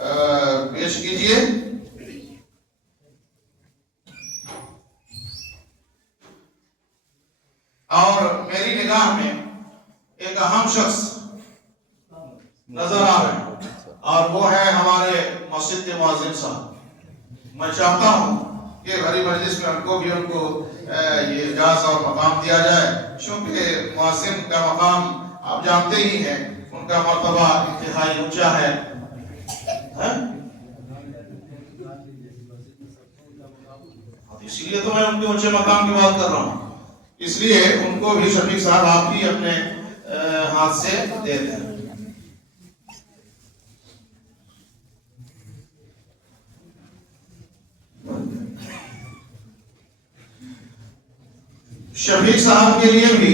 پیش کیجیے. اور میری نگاہ میں ایک اہم شخص نظر آ رہے ہیں اور وہ ہے ہمارے مسجد کے مؤذن صاحب. میں چاہتا ہوں کہ بھری مجلس میں ان کو یہ اجازت اور مقام دیا جائے، چونکہ مؤذن کا مقام آپ جانتے ہی ہیں، ان کا مرتبہ انتہائی اونچا ہے. اسی لیے تو میں ان کے اونچے مقام کی بات کر رہا ہوں. اس لیے ان کو بھی شفیق صاحب آپ بھی اپنے ہاتھ سے دے دیں. شفیق صاحب کے لیے بھی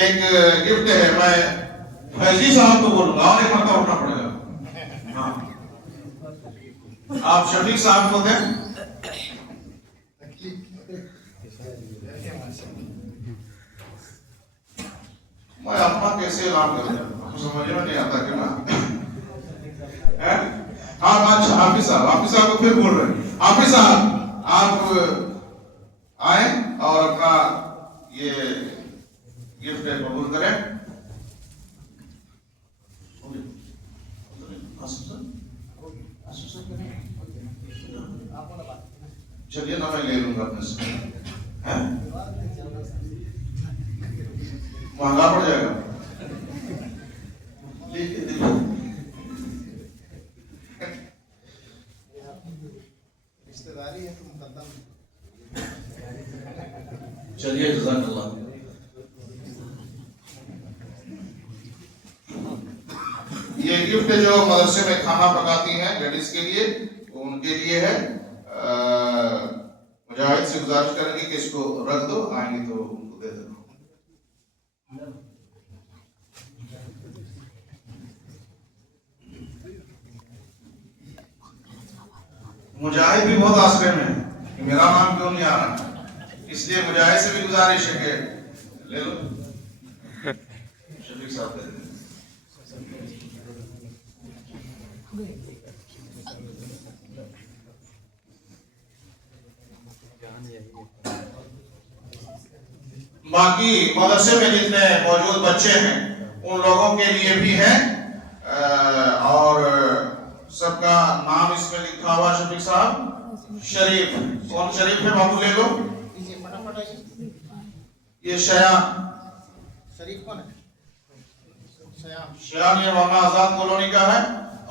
ایک گفٹ ہے. میں فیضی صاحب کو بولوں گا اور ایک مرتبہ اٹھنا پڑے گا. ہاں آپ شفیق صاحب کو دیں. میں اپنا کیسے اعلان کروں، آپ کو سمجھ میں نہیں آتا کہ نا. ہاں اچھا حافظ صاحب کو پھر بول رہے ہیں. حافظ صاحب آپ آئیں اور اپنا یہ گفٹ قبول کریں. چلیے نا میں لے لوں گا اپنے سے. مہنگا پڑ جائے گا. چلیے جزاک اللہ. یہ گفٹ جو مدرسے میں کھانا پکاتی ہیں لیڈیز کے لیے، وہ ان کے لیے ہے. مجاہد سے گزارش کریں گے کہ اس کو رکھ دو، آئیں گے تو ان کو دے دو. مجاہد بھی بہت آسرے میں ہے کہ میرا نام کیوں نہیں آ رہا، اس لیے مجاہد سے بھی گزارش ہے کہ لے لو. شفیق صاحب دے دیں. باقی مدرسے میں جتنے موجود بچے ہیں ان لوگوں کے لیے بھی ہے، اور سب کا نام اس میں لکھا ہوا. شفیق صاحب شریف، کون شریف ہے بابو لے لو. یہ شیان شریف کون ہے؟ شیان یہ مولانا آزاد کالونی کا ہے.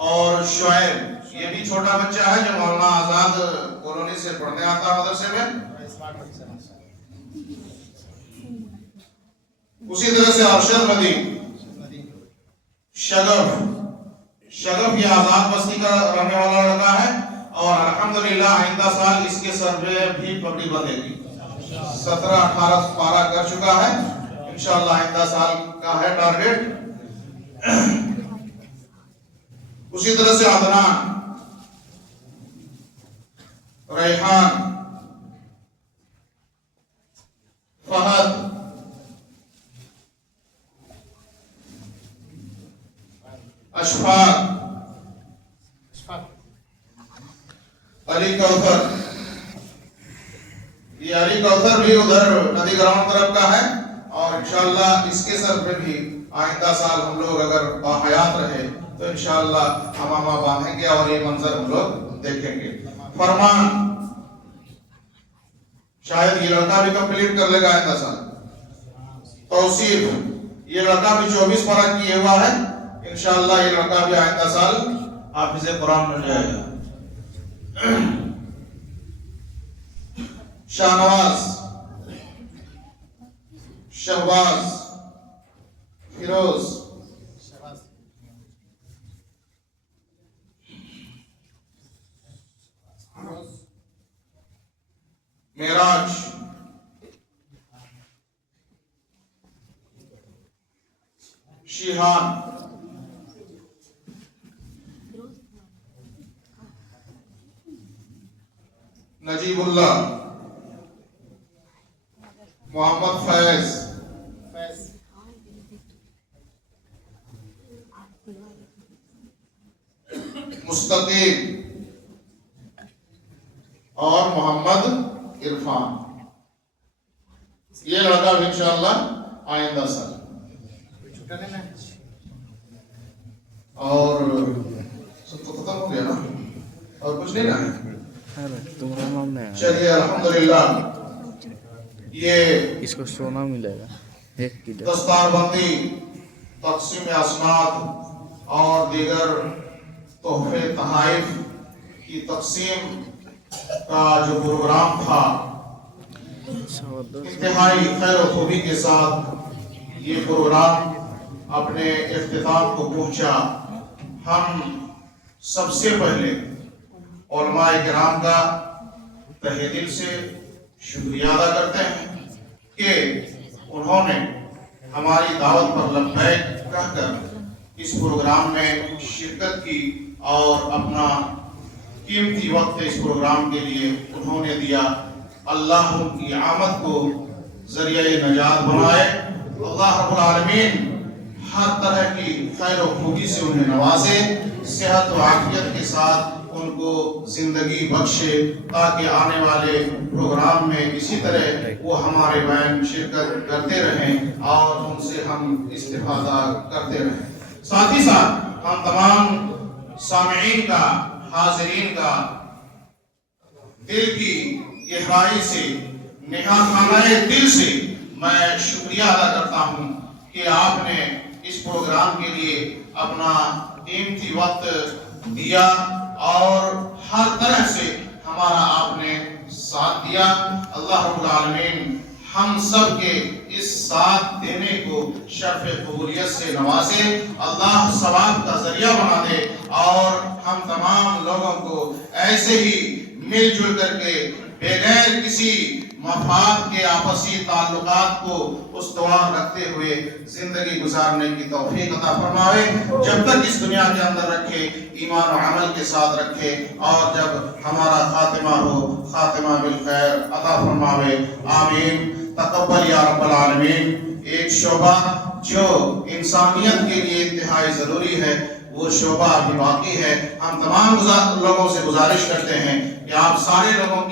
اور شعیب یہ بھی چھوٹا بچہ ہے جو مولانا آزاد کالونی سے پڑھنے آتا مدرسے میں. اسی طرح سے ارشد ندیم، شگف یہ آزاد بستی کا رہنے والا لڑکا ہے، اور الحمدللہ آئندہ سال اس کے سر پہ بھی پگڑی بندھے گی. 17-18 پارہ کر چکا ہے، انشاءاللہ آئندہ سال کا ہے ٹارگیٹ. اسی طرح سے عدنان، ریحان، فہد، اشفاق، علی کوثر. یہ علی کوثر بھی ادھر ندی گراؤنڈ طرف کا ہے، اور انشاءاللہ اس کے سر پہ بھی آئندہ سال ہم لوگ اگر باحیات رہے تو انشاءاللہ امامہ باندھیں گے اور یہ منظر ہم لوگ دیکھیں گے. فرمان شاید یہ لڑکا بھی کمپلیٹ کر لے گا آئندہ سال. توصیف یہ لڑکا بھی 24 پارہ کیے ہوا ہے، انشاءاللہ یہ لڑکا بھی آئندہ سال حافظ قرآن بن جائے گا. شاہنواز، شہباز، فیروز، معراج، شیحان، نجیب اللہ، محمد فیض، مستقیم اور محمد عرفان. یہ لڑکا بھی انشاءاللہ آئندہ سال. اور سب تو ختم ہو گیا نا, اور کچھ نہیں نا. تمہارا نام نہیں چلیے الحمدللہ یہ اس کو سونا ملے گا. ایک کی دستار بندی, تقسیم اسناد اور دیگر تحفے تحائف کی تقسیم کا جو پروگرام تھا انتہائی خیر و خوبی کے ساتھ یہ پروگرام اپنے اختتام کو پہنچا. ہم سب سے پہلے علماء کرام کا تہہ دل سے شکریہ ادا کرتے ہیں کہ انہوں نے ہماری دعوت پر لبیک کہہ کر اس پروگرام میں شرکت کی اور اپنا قیمتی وقت اس پروگرام کے لیے انہوں نے دیا. اللہ ان کی آمد کو ذریعہ نجات بنائے. اللہ رب العالمین ہر طرح کی خیر و خوبی سے انہیں نوازے, صحت و عافیت کے ساتھ ان کو زندگی بخشے تاکہ آنے والے پروگرام میں اسی طرح وہ ہمارے بین شرکت کرتے رہیں اور ان سے ہم استفادہ کرتے رہیں. ساتھ ہی ساتھ ہم تمام سامعین کا, حاضرین کا دل کی گہرائی سے, نہادخانہ دل سے میں شکریہ ادا کرتا ہوں کہ آپ نے اس پروگرام کے لیے اپنا قیمتی وقت دیا اور ہر طرح سے ہمارا آپ نے ساتھ دیا. اللہ رب العالمین ہم سب کے اس ساتھ دینے کو شرف قبولیت سے نوازے, اللہ ثواب کا ذریعہ بنا دے اور ہم تمام لوگوں کو ایسے ہی مل جل کر کے بغیر کسی مفاد کے آپسی تعلقات کو استوار رکھتے ہوئے زندگی گزارنے کی توفیق عطا فرمائے. جب تک اس دنیا کے اندر رکھے, ایمان و عمل کے ساتھ رکھے, اور جب ہمارا خاتمہ ہو خاتمہ بالخیر عطا فرمائے. آمین. تقبل یا رب العالمین. ایک شعبہ جو انسانیت کے لیے انتہائی ضروری ہے وہ شعبہ ابھی باقی ہے. ہم تمام لوگوں سے گزارش کرتے ہیں کہ آپ سارے لوگوں